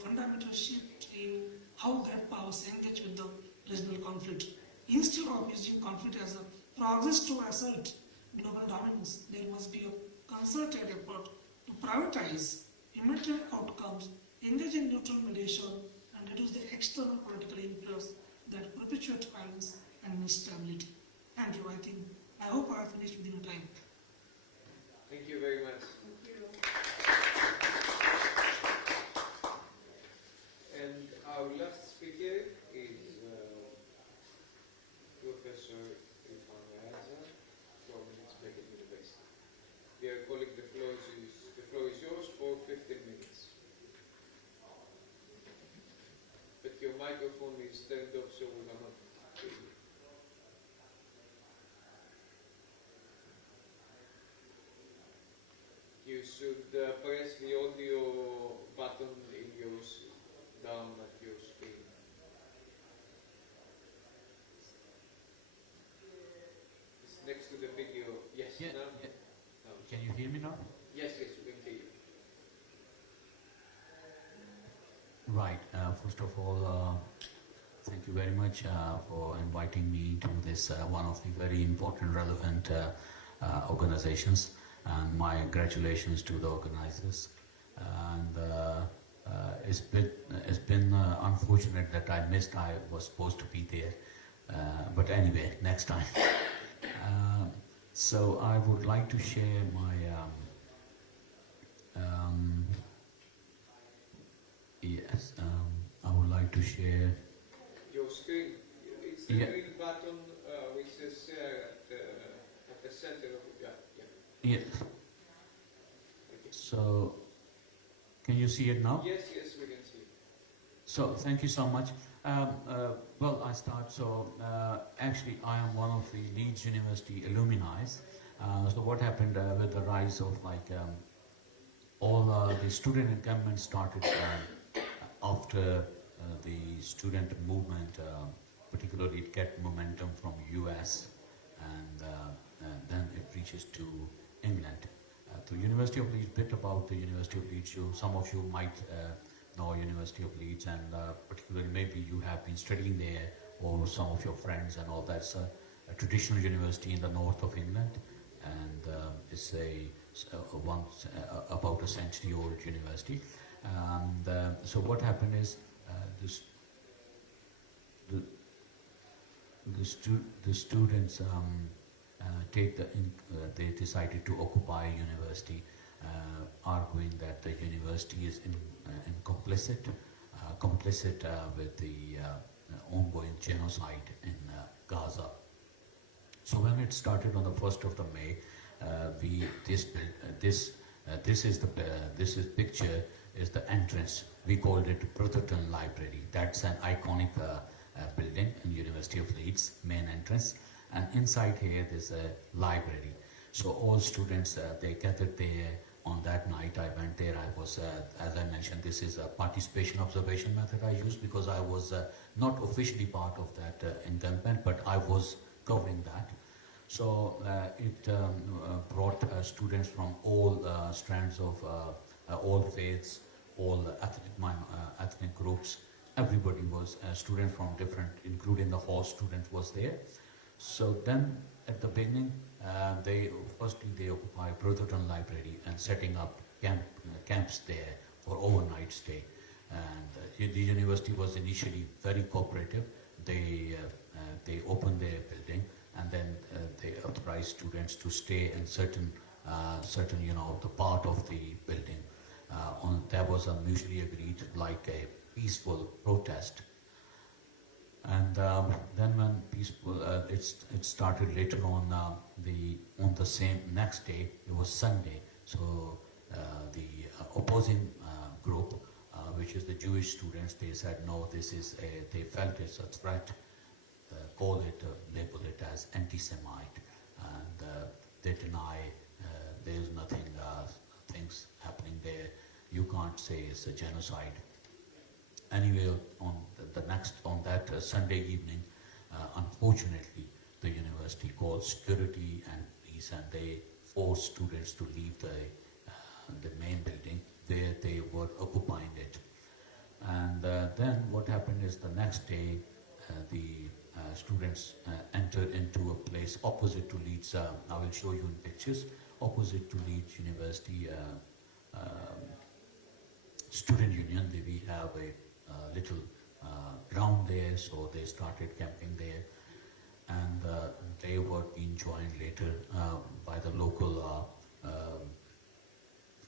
fundamental shift in how great powers engage with the regional conflict. Instead of using conflict as a proxy to assert global dominance, there must be a concerted effort to prioritize humanitarian outcomes, engage in neutral mediation, and reduce the external political influence that perpetuate violence and instability. Thank you. I hope I have finished within the time. Thank you very much. And our last speaker is Professor Irfan Raza from Uzbekistan University. Dear colleague, the floor is yours for 15 minutes. But your microphone is turned off, so we cannot hear you. You should press the audio button in down at your screen. It's next to the video. Yes, Yeah, now? yeah. No. Can you hear me now? Yes, we can hear you. Right. First of all, thank you very much for inviting me to this one of the very important, relevant organizations. And my congratulations to the organizers. And it's been unfortunate that I missed. I was supposed to be there, but anyway, next time. So I would like to share my I would like to share. Your screen, it's the Yeah. green button which says share at the center of it. Yeah. So, can you see it now? Yes, we can see it. So, thank you so much. Well, I start. So, actually, I am one of the Leeds University alumni. So, what happened with the rise of all the student encampment started after the student movement, particularly it get momentum from US, and then it reaches to England. The University of Leeds, bit about the University of Leeds. Some of you might know University of Leeds, and particularly maybe you have been studying there, or some of your friends and all that. It's a traditional university in the north of England, and it's about a century-old university. And so what happened is the students they decided to occupy university, arguing that the university is complicit with the ongoing genocide in Gaza. So when it started on the 1st of May, this picture is the entrance. We called it Brotherton Library. That's an iconic building in University of Leeds, main entrance. And inside here there's a library. So all students, they gathered there on that night. I went there. I was, as I mentioned, this is a participation observation method I used because I was not officially part of that encampment, but I was covering that. So it brought students from all strands of all faiths, all ethnic groups. Everybody was a student from different, including the host student was there. So then at the beginning, they occupied Brotherton Library and setting up camps there for overnight stay. And the university was initially very cooperative. They opened their building, and then they authorized students to stay in certain the part of the building. There was a mutually agreed, like a peaceful protest. And then when peaceful, it started later on the same next day. It was Sunday. So the opposing group, which is the Jewish students, they said no. They felt it's a threat. Label it as anti-Semite, and they deny there's nothing, things happening there. You can't say it's a genocide. Anyway, on that Sunday evening, unfortunately, the university called security and police, and they forced students to leave the main building where they were occupying it. And then what happened is the next day, the students entered into a place opposite to Leeds. I will show you in pictures. Opposite to Leeds University Student Union. We have a little ground there, so they started camping there, and they were being joined later by the local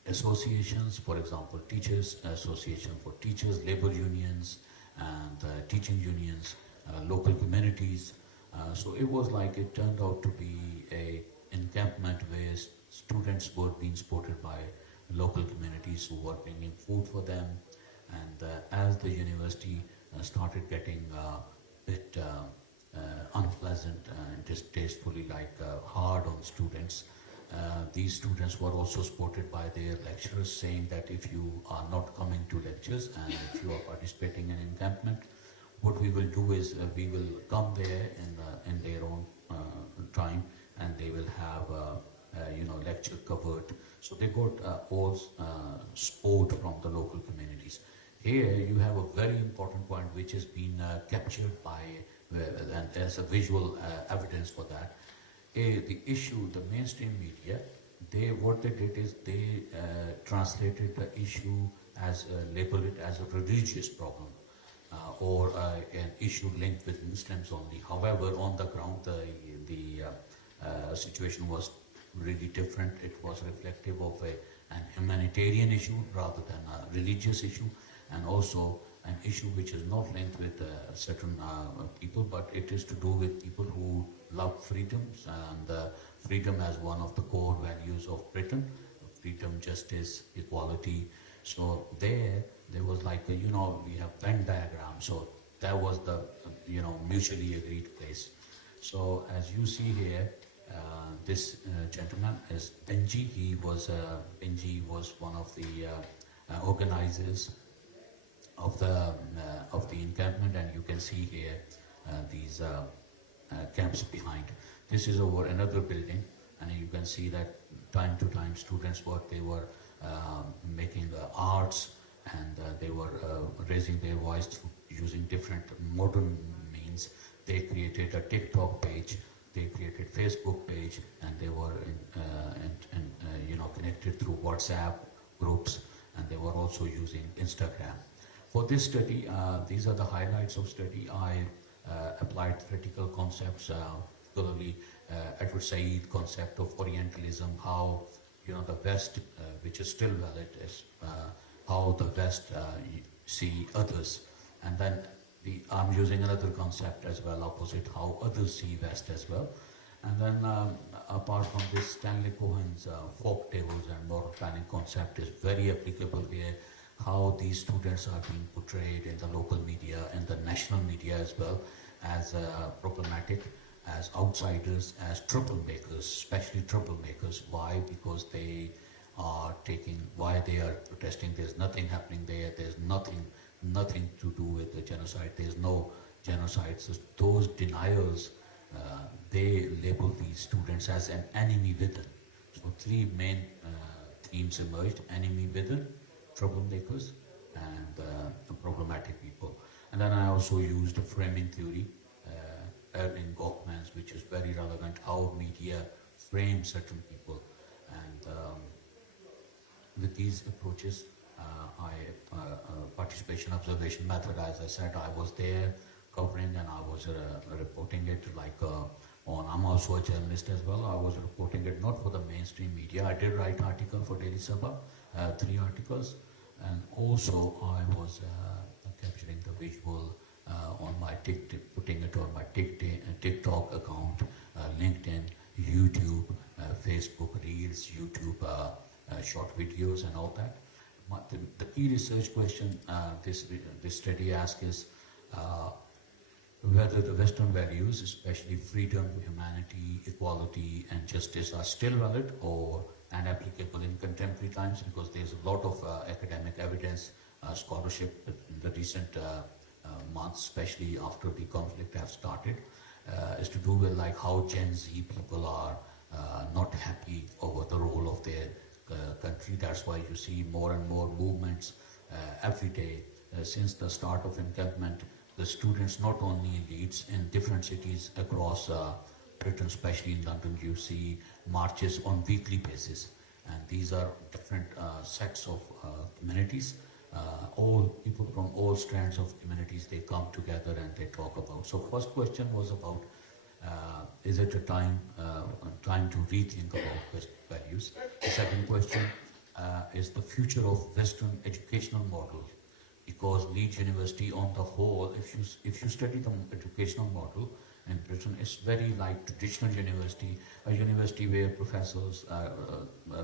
associations. For example, Teachers Association for Teachers, labor unions, and teaching unions, local communities. So it was like, it turned out to be a encampment where students were being supported by local communities who were bringing food for them. And as the university started getting a bit unpleasant and distastefully hard on students, these students were also supported by their lecturers, saying that if you are not coming to lectures and if you are participating in encampment, what we will do is we will come there in their own time, and they will have lecture covered. So they got all support from the local communities. Here you have a very important point which has been captured by and as a visual evidence for that. The issue, the mainstream media, what they did is they translated the issue as label it as a religious problem or an issue linked with Muslims only. However, on the ground, the situation was really different. It was reflective of an humanitarian issue rather than a religious issue, and also an issue which is not linked with certain people, but it is to do with people who love freedoms, and freedom as one of the core values of Britain: freedom, justice, equality. So there was like we have Venn diagram. So that was the mutually agreed place. So as you see here, this gentleman is Benji. Benji was one of the organizers of the encampment, and you can see here these camps behind. This is over another building, and you can see that time to time students they were making arts, and they were raising their voice using different modern means. They created a TikTok page, they created Facebook page, and they were connected through WhatsApp groups, and they were also using Instagram. For this study, these are the highlights of study. I applied theoretical concepts, particularly Edward Said concept of Orientalism, how the West, which is still valid, is how the West see others, and then I'm using another concept as well, opposite, how others see West as well. And then apart from this, Stanley Cohen's folk tales and moral planning concept is very applicable here, how these students are being portrayed in the local media and the national media as well as problematic, as outsiders, as troublemakers, especially troublemakers. Why? Because they are why they are protesting. There's nothing happening there. There's nothing to do with the genocide. There's no genocide. So those deniers, they label these students as an enemy within. So three main themes emerged: enemy within, troublemakers, and problematic people. And then I also used a framing theory, Erling Goffman's, which is very relevant, how media frame certain people. And with these approaches, participation observation method, as I said, I was there covering, and I was reporting it I'm also a journalist as well. I was reporting it not for the mainstream media. I did write article for Daily Sabah, 3 articles, and also I was capturing the visual on my putting it on my TikTok account, LinkedIn, YouTube, Facebook Reels, YouTube short videos, and all that. The key research question this study asks is whether the Western values, especially freedom, humanity, equality, and justice, are still valid and applicable in contemporary times, because there's a lot of academic evidence, scholarship in the recent months, especially after the conflict have started, is to do with like how Gen Z people are not happy over the role of their country. That's why you see more and more movements every day since the start of encampment. The students, not only in Leeds, in different cities across Britain, especially in London, you see marches on weekly basis, and these are different sets of communities. All people from all strands of communities, they come together and they talk about. So first question was about is it a time to rethink about West values? The second question is the future of Western educational model, because Leeds University on the whole, if you study the educational model in Britain, it's very like traditional university, a university where professors,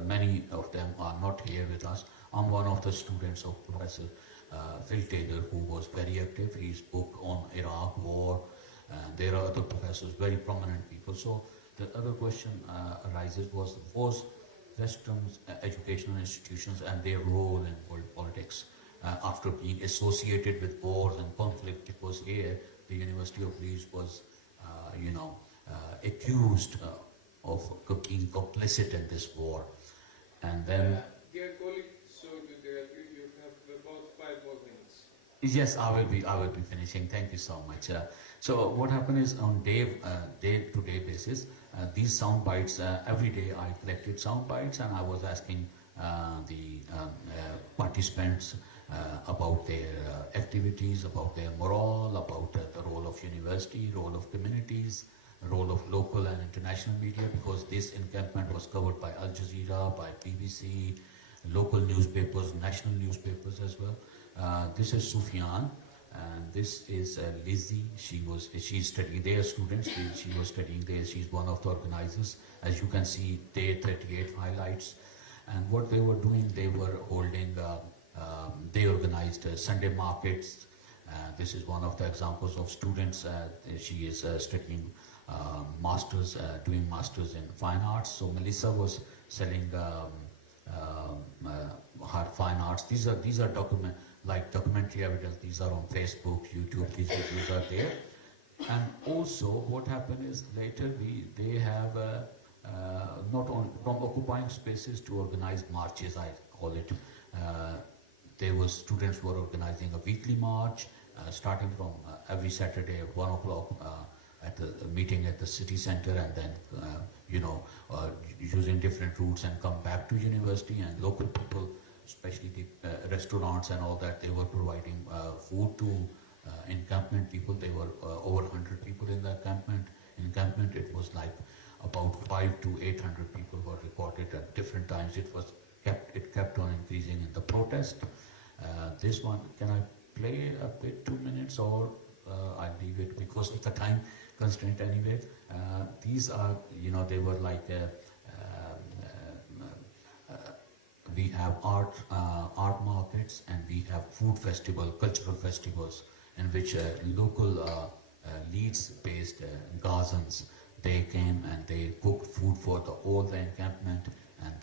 many of them are not here with us. I'm one of the students of Professor Phil Taylor, who was very active. His book on Iraq war. There are other professors, very prominent people. So the other question arises was Western educational institutions and their role in world politics after being associated with wars and conflict, because here the University of Leeds was, accused of being complicit in this war. And then... Dear colleague, so you have about 5 more minutes. Yes, I will be finishing. Thank you so much. So what happened is on day-to-day basis, these sound bites, every day I collected sound bites, and I was asking the participants about their activities, about their morale, about the role of university, role of communities, role of local and international media, because this encampment was covered by Al Jazeera, by BBC, local newspapers, national newspapers as well. This is Sufyan, and this is Lizzie. She's studying. They are students. She was studying there. She's one of the organizers. As you can see, day 38 highlights. And what they were doing, they were holding. They organized Sunday markets. This is one of the examples of students. She is studying masters, doing masters in fine arts. So Melissa was selling her fine arts. These are documentary evidence. These are on Facebook, YouTube. These videos are there. And also, what happened is later they have not only from occupying spaces to organize marches, I call it. There was students who were organizing a weekly march, starting from every Saturday at 1 o'clock at the meeting at the city center, and then using different routes and come back to university. And local people, especially the restaurants and all that, they were providing food to encampment people. There were over 100 people in the encampment. It was like about 500 to 800 people were recorded at different times. It kept on increasing in the protest. This one, can I play a bit, 2 minutes, or I'll leave it because of the time constraint anyway. These are, they were like, we have art markets, and we have food festival, cultural festivals, in which local Leeds-based Gazans, they came and they cooked food for all the encampment, and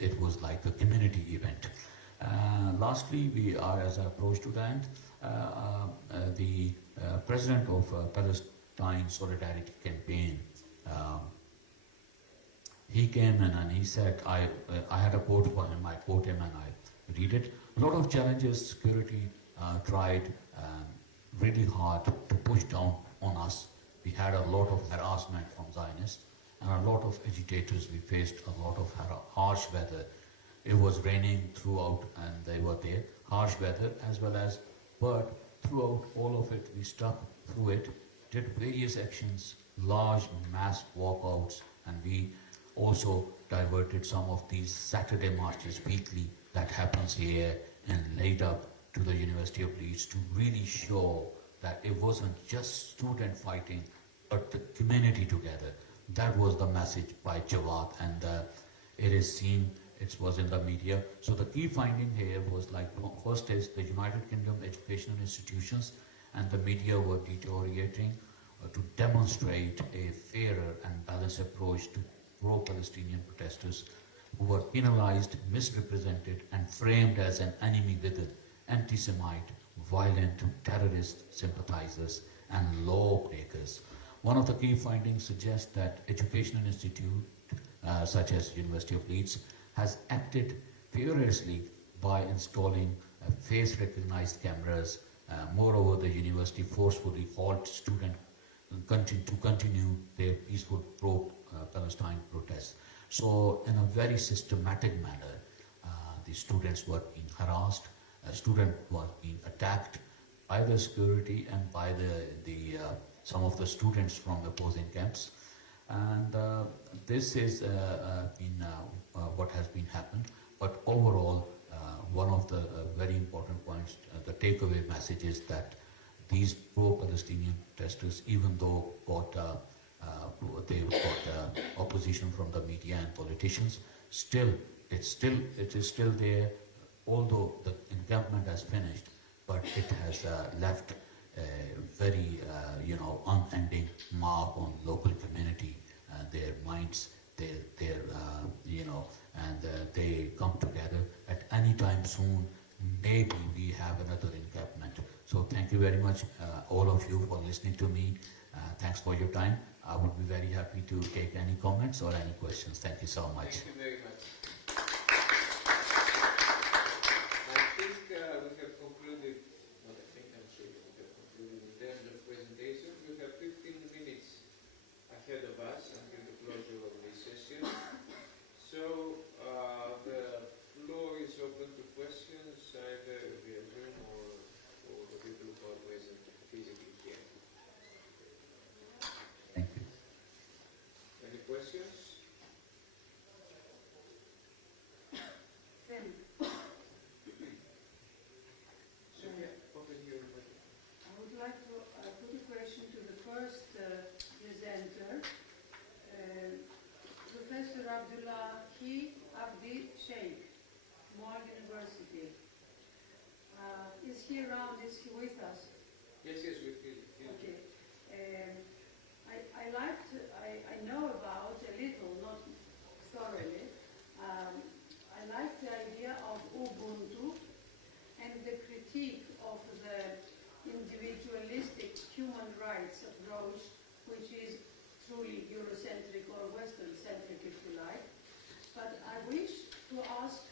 it was like a community event. Lastly, we are, as I approach to the end, the president of Palestine Solidarity Campaign, he came in and he said, I had a quote for him, I quote him and I read it. A lot of challenges, security tried really hard to push down on us. We had a lot of harassment from Zionists and a lot of agitators. We faced a lot of harsh weather. It was raining throughout and they were there. Harsh weather as well as, but throughout all of it, we stuck through it, did various actions, large mass walkouts, and we also diverted some of these Saturday marches weekly that happens here and laid up to the University of Leeds to really show that it wasn't just student fighting, but the community together. That was the message by Jawad, and it is seen, it was in the media. So the key finding here was like, first is the United Kingdom educational institutions and the media were deteriorating to demonstrate a fairer and balanced approach to pro-Palestinian protesters who were penalized, misrepresented, and framed as an enemy within, anti-Semite, violent, terrorist sympathizers, and lawbreakers. One of the key findings suggests that educational institutes such as University of Leeds has acted fearlessly by installing face-recognized cameras. Moreover, the university forcefully halted students to continue their peaceful pro-Palestine protests. So, in a very systematic manner, the students were being harassed, students were being attacked by the security and by some of the students from opposing camps. And this is what has been happened. But overall, one of the very important points, the takeaway message is that these pro-Palestinian protesters, even though they got opposition from the media and politicians, it is still there. Although the encampment has finished, but it has left a very unending mark on local community, their minds, and they come together at any time soon. Maybe we have another encampment. So thank you very much, all of you, for listening to me. Thanks for your time. I would be very happy to take any comments or any questions. Thank you so much. Thank you very much. I think we have concluded, not I think, I'm sure we have concluded in terms of presentation. We have 15 minutes ahead of us until the closure of this session. So the he around? Is he with us? Yes, yes, we feel. Okay. I know about a little, not thoroughly. I like the idea of Ubuntu and the critique of the individualistic human rights approach, which is truly Eurocentric or Western-centric, if you like. But I wish to ask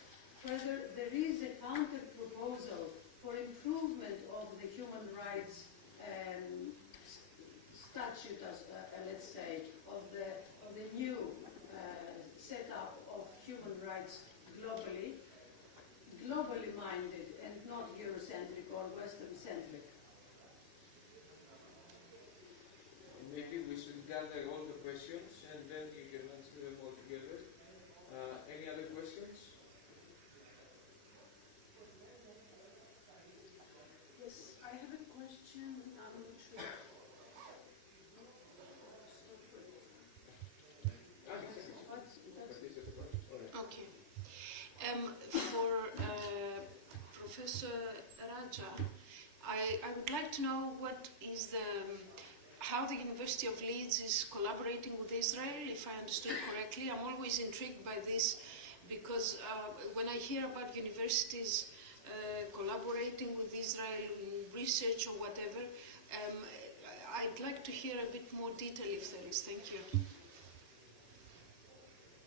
whether there is a counter-proposal for improvement of the human rights statute, let's say, of the new setup of human rights globally minded and not Eurocentric or Western-centric. Maybe we should gather all the questions and then you can answer them all together. Any other questions? Yes, I have a question. I'm not sure. Okay. For Professor Raja, I would like to know what is how the University of Leeds is collaborating with Israel, if I understood correctly. I'm always intrigued by this because when I hear about universities collaborating with Israel in research or whatever, I'd like to hear a bit more detail if there is. Thank you.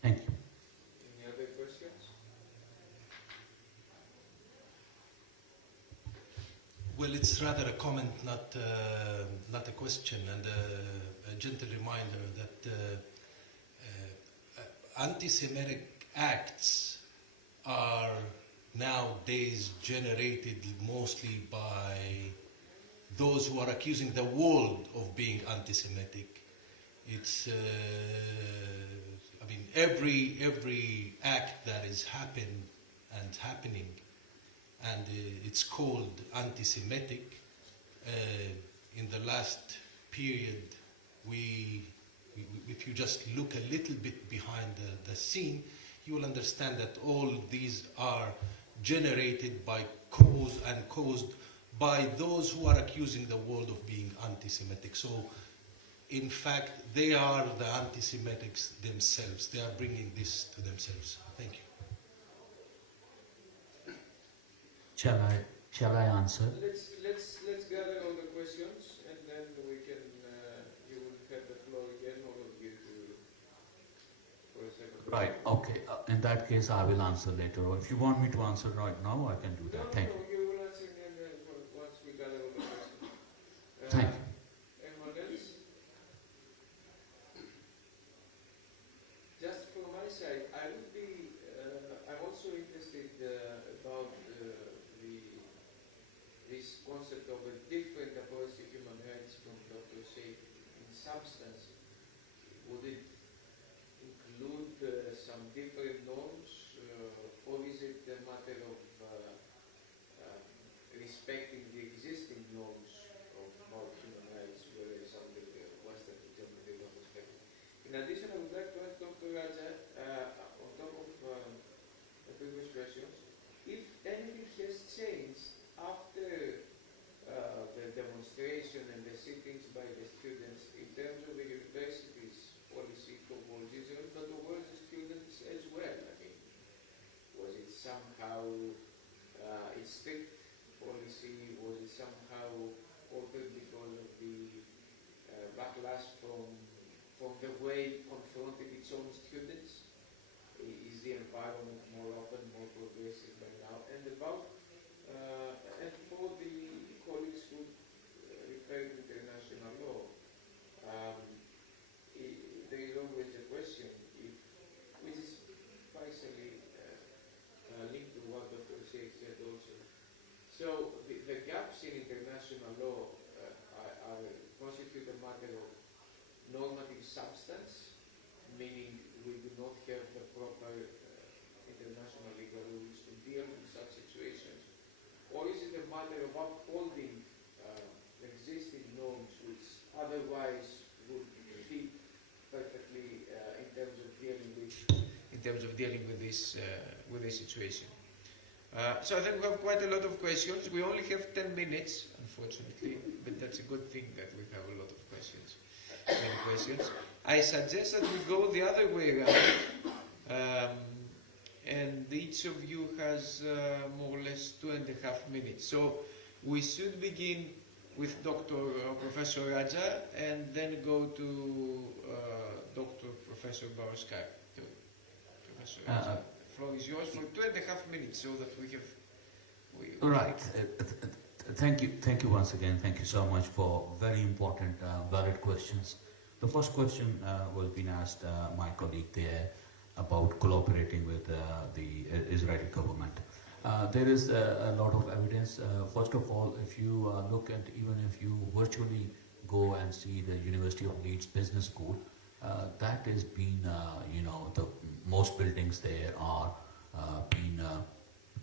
Thank you. Any other questions? Well, it's rather a comment, not a question, and a gentle reminder that anti-Semitic acts are nowadays generated mostly by those who are accusing the world of being anti-Semitic. It's, I mean, every act that is happening, and it's called anti-Semitic. In the last period, if you just look a little bit behind the scene, you will understand that all these are generated by caused by those who are accusing the world of being anti-Semitic. So, in fact, they are the anti-Semitics themselves. They are bringing this to themselves. Thank you. Shall I answer? Let's gather all the questions and then we can you will have the floor again, all of you, for a second. Right. Okay. In that case, I will answer later. Or if you want me to answer right now, I can do that. Thank you. You will answer again once we gather all the questions. Thank you. Anyone else? Just from my side, I would be. I'm also interested about this concept of a different approach to human rights from Dr. Sheikh. In substance, would it include some different norms, or is it a matter of respecting the existing norms of human rights, whether some of the Western and German they don't respect it? In addition, I would like to ask Dr. Raja, on top of the previous questions, if anything has changed after the demonstration and the sittings by the students in terms of the university's policy towards Israel, but towards the students as well. I mean, was it somehow its strict policy? Was it somehow altered because of the backlash from the way it confronted its own students? Is the environment more open, more progressive by now? And about and for the colleagues who refer to international law, there is always a question, which is partially linked to what Dr. Sheikh said also. So the gaps in international law constitute a matter of normative substance, meaning we do not have the proper international legal rules to deal with such situations. Or is it a matter of upholding existing norms which otherwise would fit perfectly in terms of dealing with this situation? So I think we have quite a lot of questions. We only have 10 minutes, unfortunately, but that's a good thing that we have a lot of questions. Many questions. I suggest that we go the other way around, and each of you has more or less 2.5 minutes. So we should begin with Professor Raja, and then go to Professor Baroskar. Professor Raja, the floor is yours for 2.5 minutes, so that we have. Right. Thank you once again. Thank you so much for very important, valid questions. The first question was being asked my colleague there about cooperating with the Israeli government. There is a lot of evidence. First of all, if you look at, even if you virtually go and see the University of Leeds Business School, that is being, the most buildings there are being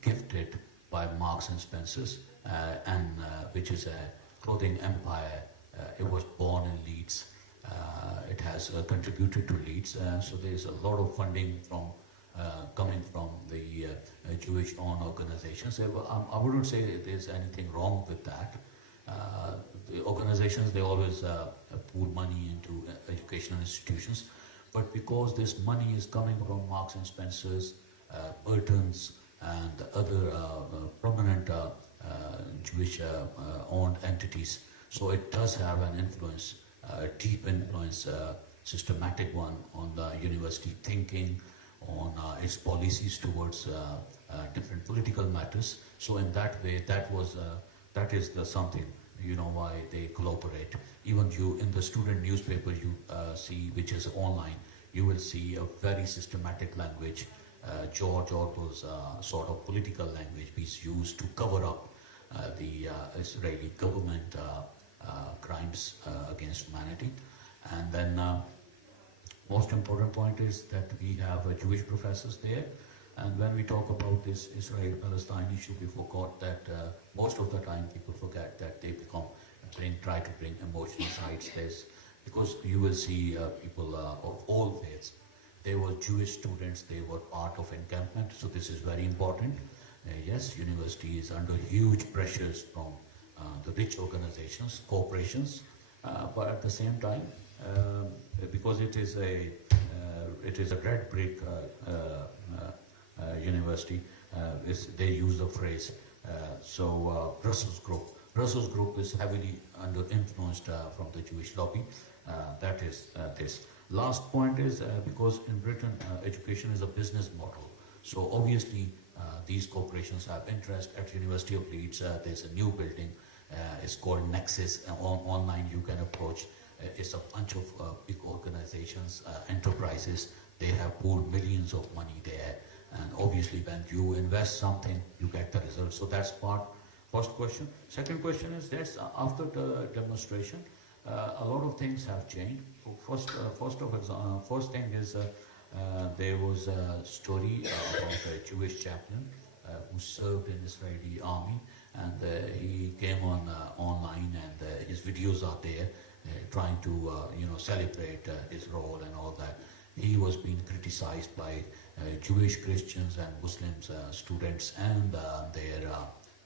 gifted by Marks and Spencers, and which is a clothing empire. It was born in Leeds. It has contributed to Leeds, so there is a lot of funding from coming from the Jewish-owned organizations. I wouldn't say there's anything wrong with that. The organizations, they always pool money into educational institutions, but because this money is coming from Marks and Spencers, Burton's, and other prominent Jewish-owned entities, so it does have an influence, a deep influence, systematic one, on the university thinking, on its policies towards different political matters. So in that way, that is something, why they cooperate. Even you, in the student newspaper you see, which is online, you will see a very systematic language, George Orwell's sort of political language is used to cover up the Israeli government crimes against humanity. And then most important point is that we have Jewish professors there, and when we talk about this Israel-Palestine issue, we forgot that most of the time people forget that they try to bring emotional sides. Because you will see people of all faiths. They were Jewish students, they were part of encampment, so this is very important. Yes, university is under huge pressures from the rich organizations, corporations, but at the same time, because it is a red brick university, they use the phrase. Brussels Group is heavily under influenced from the Jewish lobby. That is this. Last point is because in Britain education is a business model. So obviously these corporations have interest. At University of Leeds there's a new building. It's called Nexus. Online you can approach. It's a bunch of big organizations, enterprises. They have pooled millions of money there. And obviously when you invest something, you get the result. So that's first question. Second question is this: after the demonstration, a lot of things have changed. First thing is there was a story about a Jewish chaplain who served in Israeli army, and he came on online, and his videos are there, trying to celebrate his role and all that. He was being criticized by Jewish Christians and Muslims, students, and their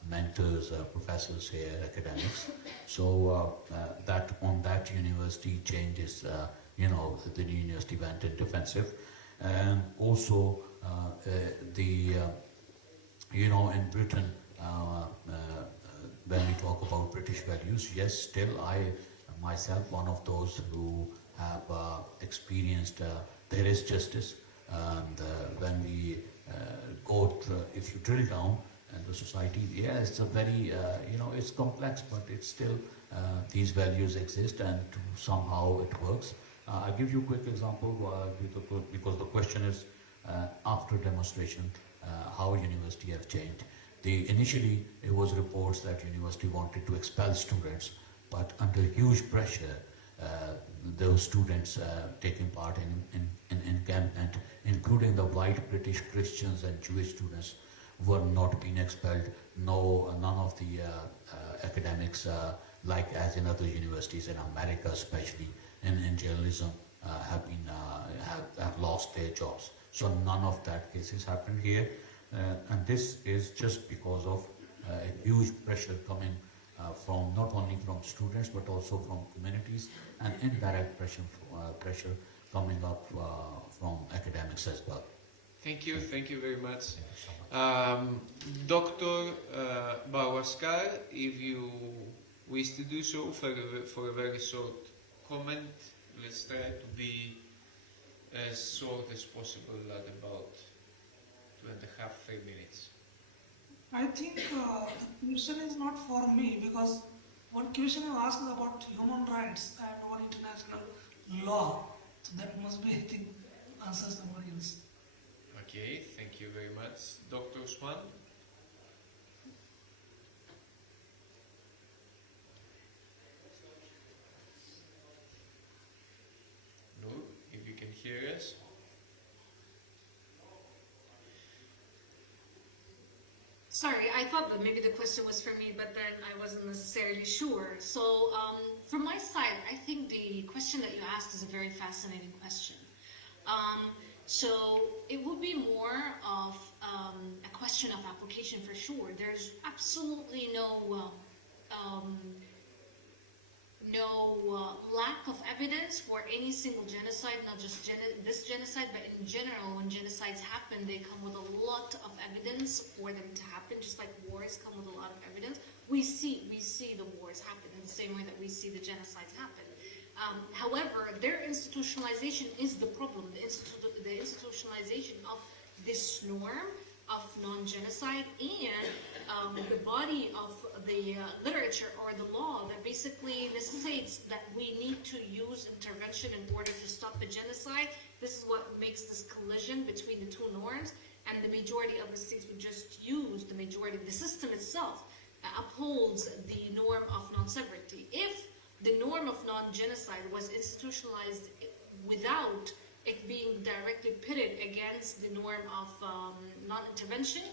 mentors, professors here, academics. So that on that university changes, the university went in defensive. And also in Britain, when we talk about British values, yes, still I myself one of those who have experienced there is justice. And when we go through, if you drill down in the society, yeah, it's a very, it's complex, but it's still, these values exist, and somehow it works. I'll give you a quick example because the question is after demonstration, how university have changed. Initially, it was reports that university wanted to expel students, but under huge pressure, those students taking part in encampment, including the white British Christians and Jewish students, were not being expelled. None of the academics, like as in other universities in America, especially in journalism, have lost their jobs. So none of that cases happened here. And this is just because of a huge pressure coming from not only from students but also from communities, and indirect pressure coming up from academics as well. Thank you very much. Thank you so much. Dr. Bawaskar, if you wish to do so for a very short comment, let's try to be as short as possible at about 2.5, 3 minutes. I think the question is not for me, because one question you asked is about human rights and one international law. So that must be, I think, answers somebody else. Okay, thank you very much. Dr. Usman? No, if you can hear us. Sorry, I thought that maybe the question was for me, but then I wasn't necessarily sure. So, from my side, I think the question that you asked is a very fascinating question. So, it would be more of a question of application for sure. There's absolutely no lack of evidence for any single genocide, not just this genocide, but in general, when genocides happen, they come with a lot of evidence for them to happen, just like wars come with a lot of evidence. We see the wars happen in the same way that we see the genocides happen. However, their institutionalization is the problem, the institutionalization of this norm of non-genocide and the body of the literature or the law that basically necessitates that we need to use intervention in order to stop the genocide. This is what makes this collision between the two norms, and the majority of the states would just use the majority. The system itself upholds the norm of non-severity. If the norm of non-genocide was institutionalized without it being directly pitted against the norm of non-intervention,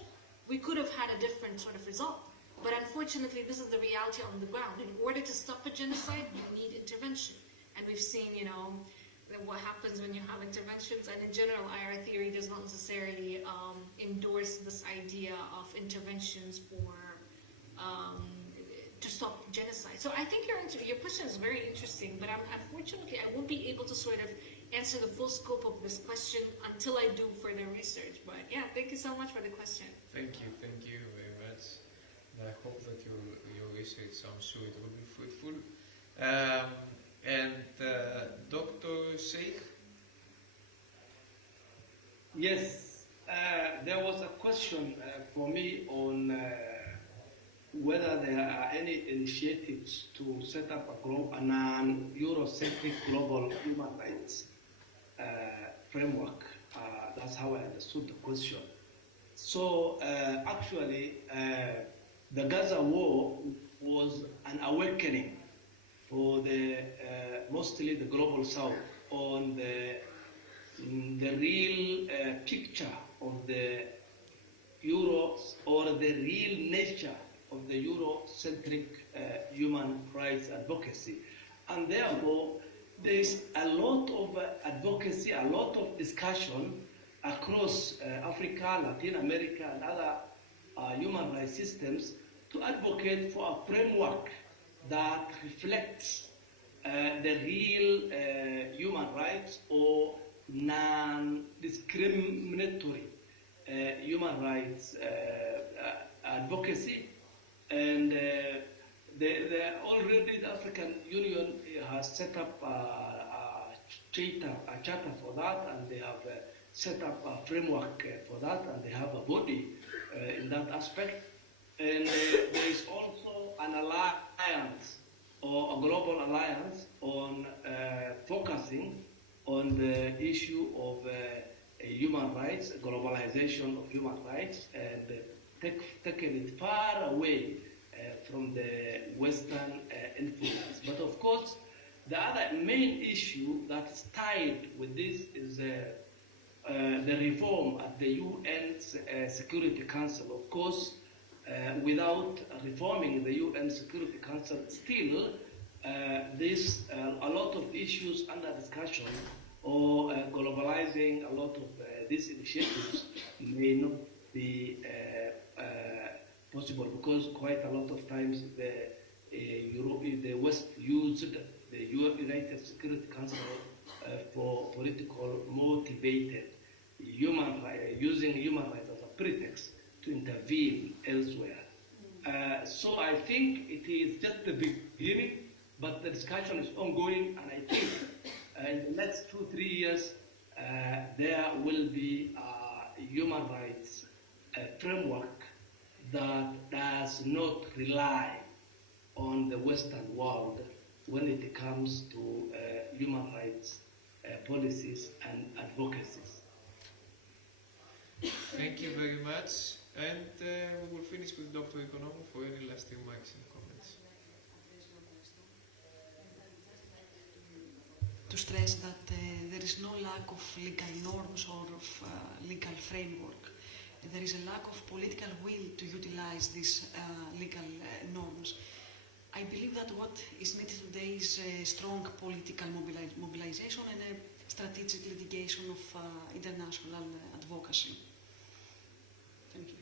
we could have had a different sort of result. But unfortunately, this is the reality on the ground. In order to stop a genocide, you need intervention. And we've seen, what happens when you have interventions. And in general, IR theory does not necessarily endorse this idea of interventions for to stop genocide. So I think your question is very interesting, but unfortunately, I won't be able to sort of answer the full scope of this question until I do further research. But yeah, thank you so much for the question. Thank you very much. I hope that your research, I'm sure it will be fruitful. And Dr. Sheikh? Yes, there was a question for me on whether there are any initiatives to set up a non-Eurocentric global human rights framework. That's how I understood the question. So actually, the Gaza war was an awakening for mostly the global South on the real picture of the Euro, or the real nature of the Eurocentric human rights advocacy. And therefore, there is a lot of advocacy, a lot of discussion across Africa, Latin America, and other human rights systems to advocate for a framework that reflects the real human rights or non-discriminatory human rights advocacy. And already the African Union has set up a charter for that, and they have set up a framework for that, and they have a body in that aspect. And there is also an alliance, or a global alliance, on focusing on the issue of human rights, globalization of human rights, and taking it far away from the Western influence. But of course, the other main issue that's tied with this is the reform at the UN Security Council. Of course, without reforming the UN Security Council, still there's a lot of issues under discussion, or globalizing a lot of these initiatives may not be possible, because quite a lot of times the West used the United Security Council for political motivated using human rights as a pretext to intervene elsewhere. So I think it is just the beginning, but the discussion is ongoing, and I think in the next 2-3 years there will be a human rights framework that does not rely on the Western world when it comes to human rights policies and advocacies. Thank you very much. And we will finish with Dr. Economou for any last remarks and comments. To stress that there is no lack of legal norms or of legal framework. There is a lack of political will to utilize these legal norms. I believe that what is needed today is a strong political mobilization and a strategic litigation of international advocacy. Thank you.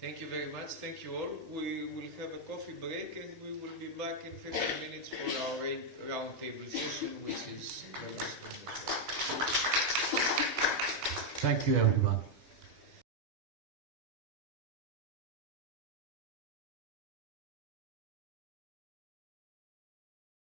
Thank you very much. Thank you all. We will have a coffee break and we will be back in 15 minutes for our 8th roundtable session, which is the last one. Thank you, everyone.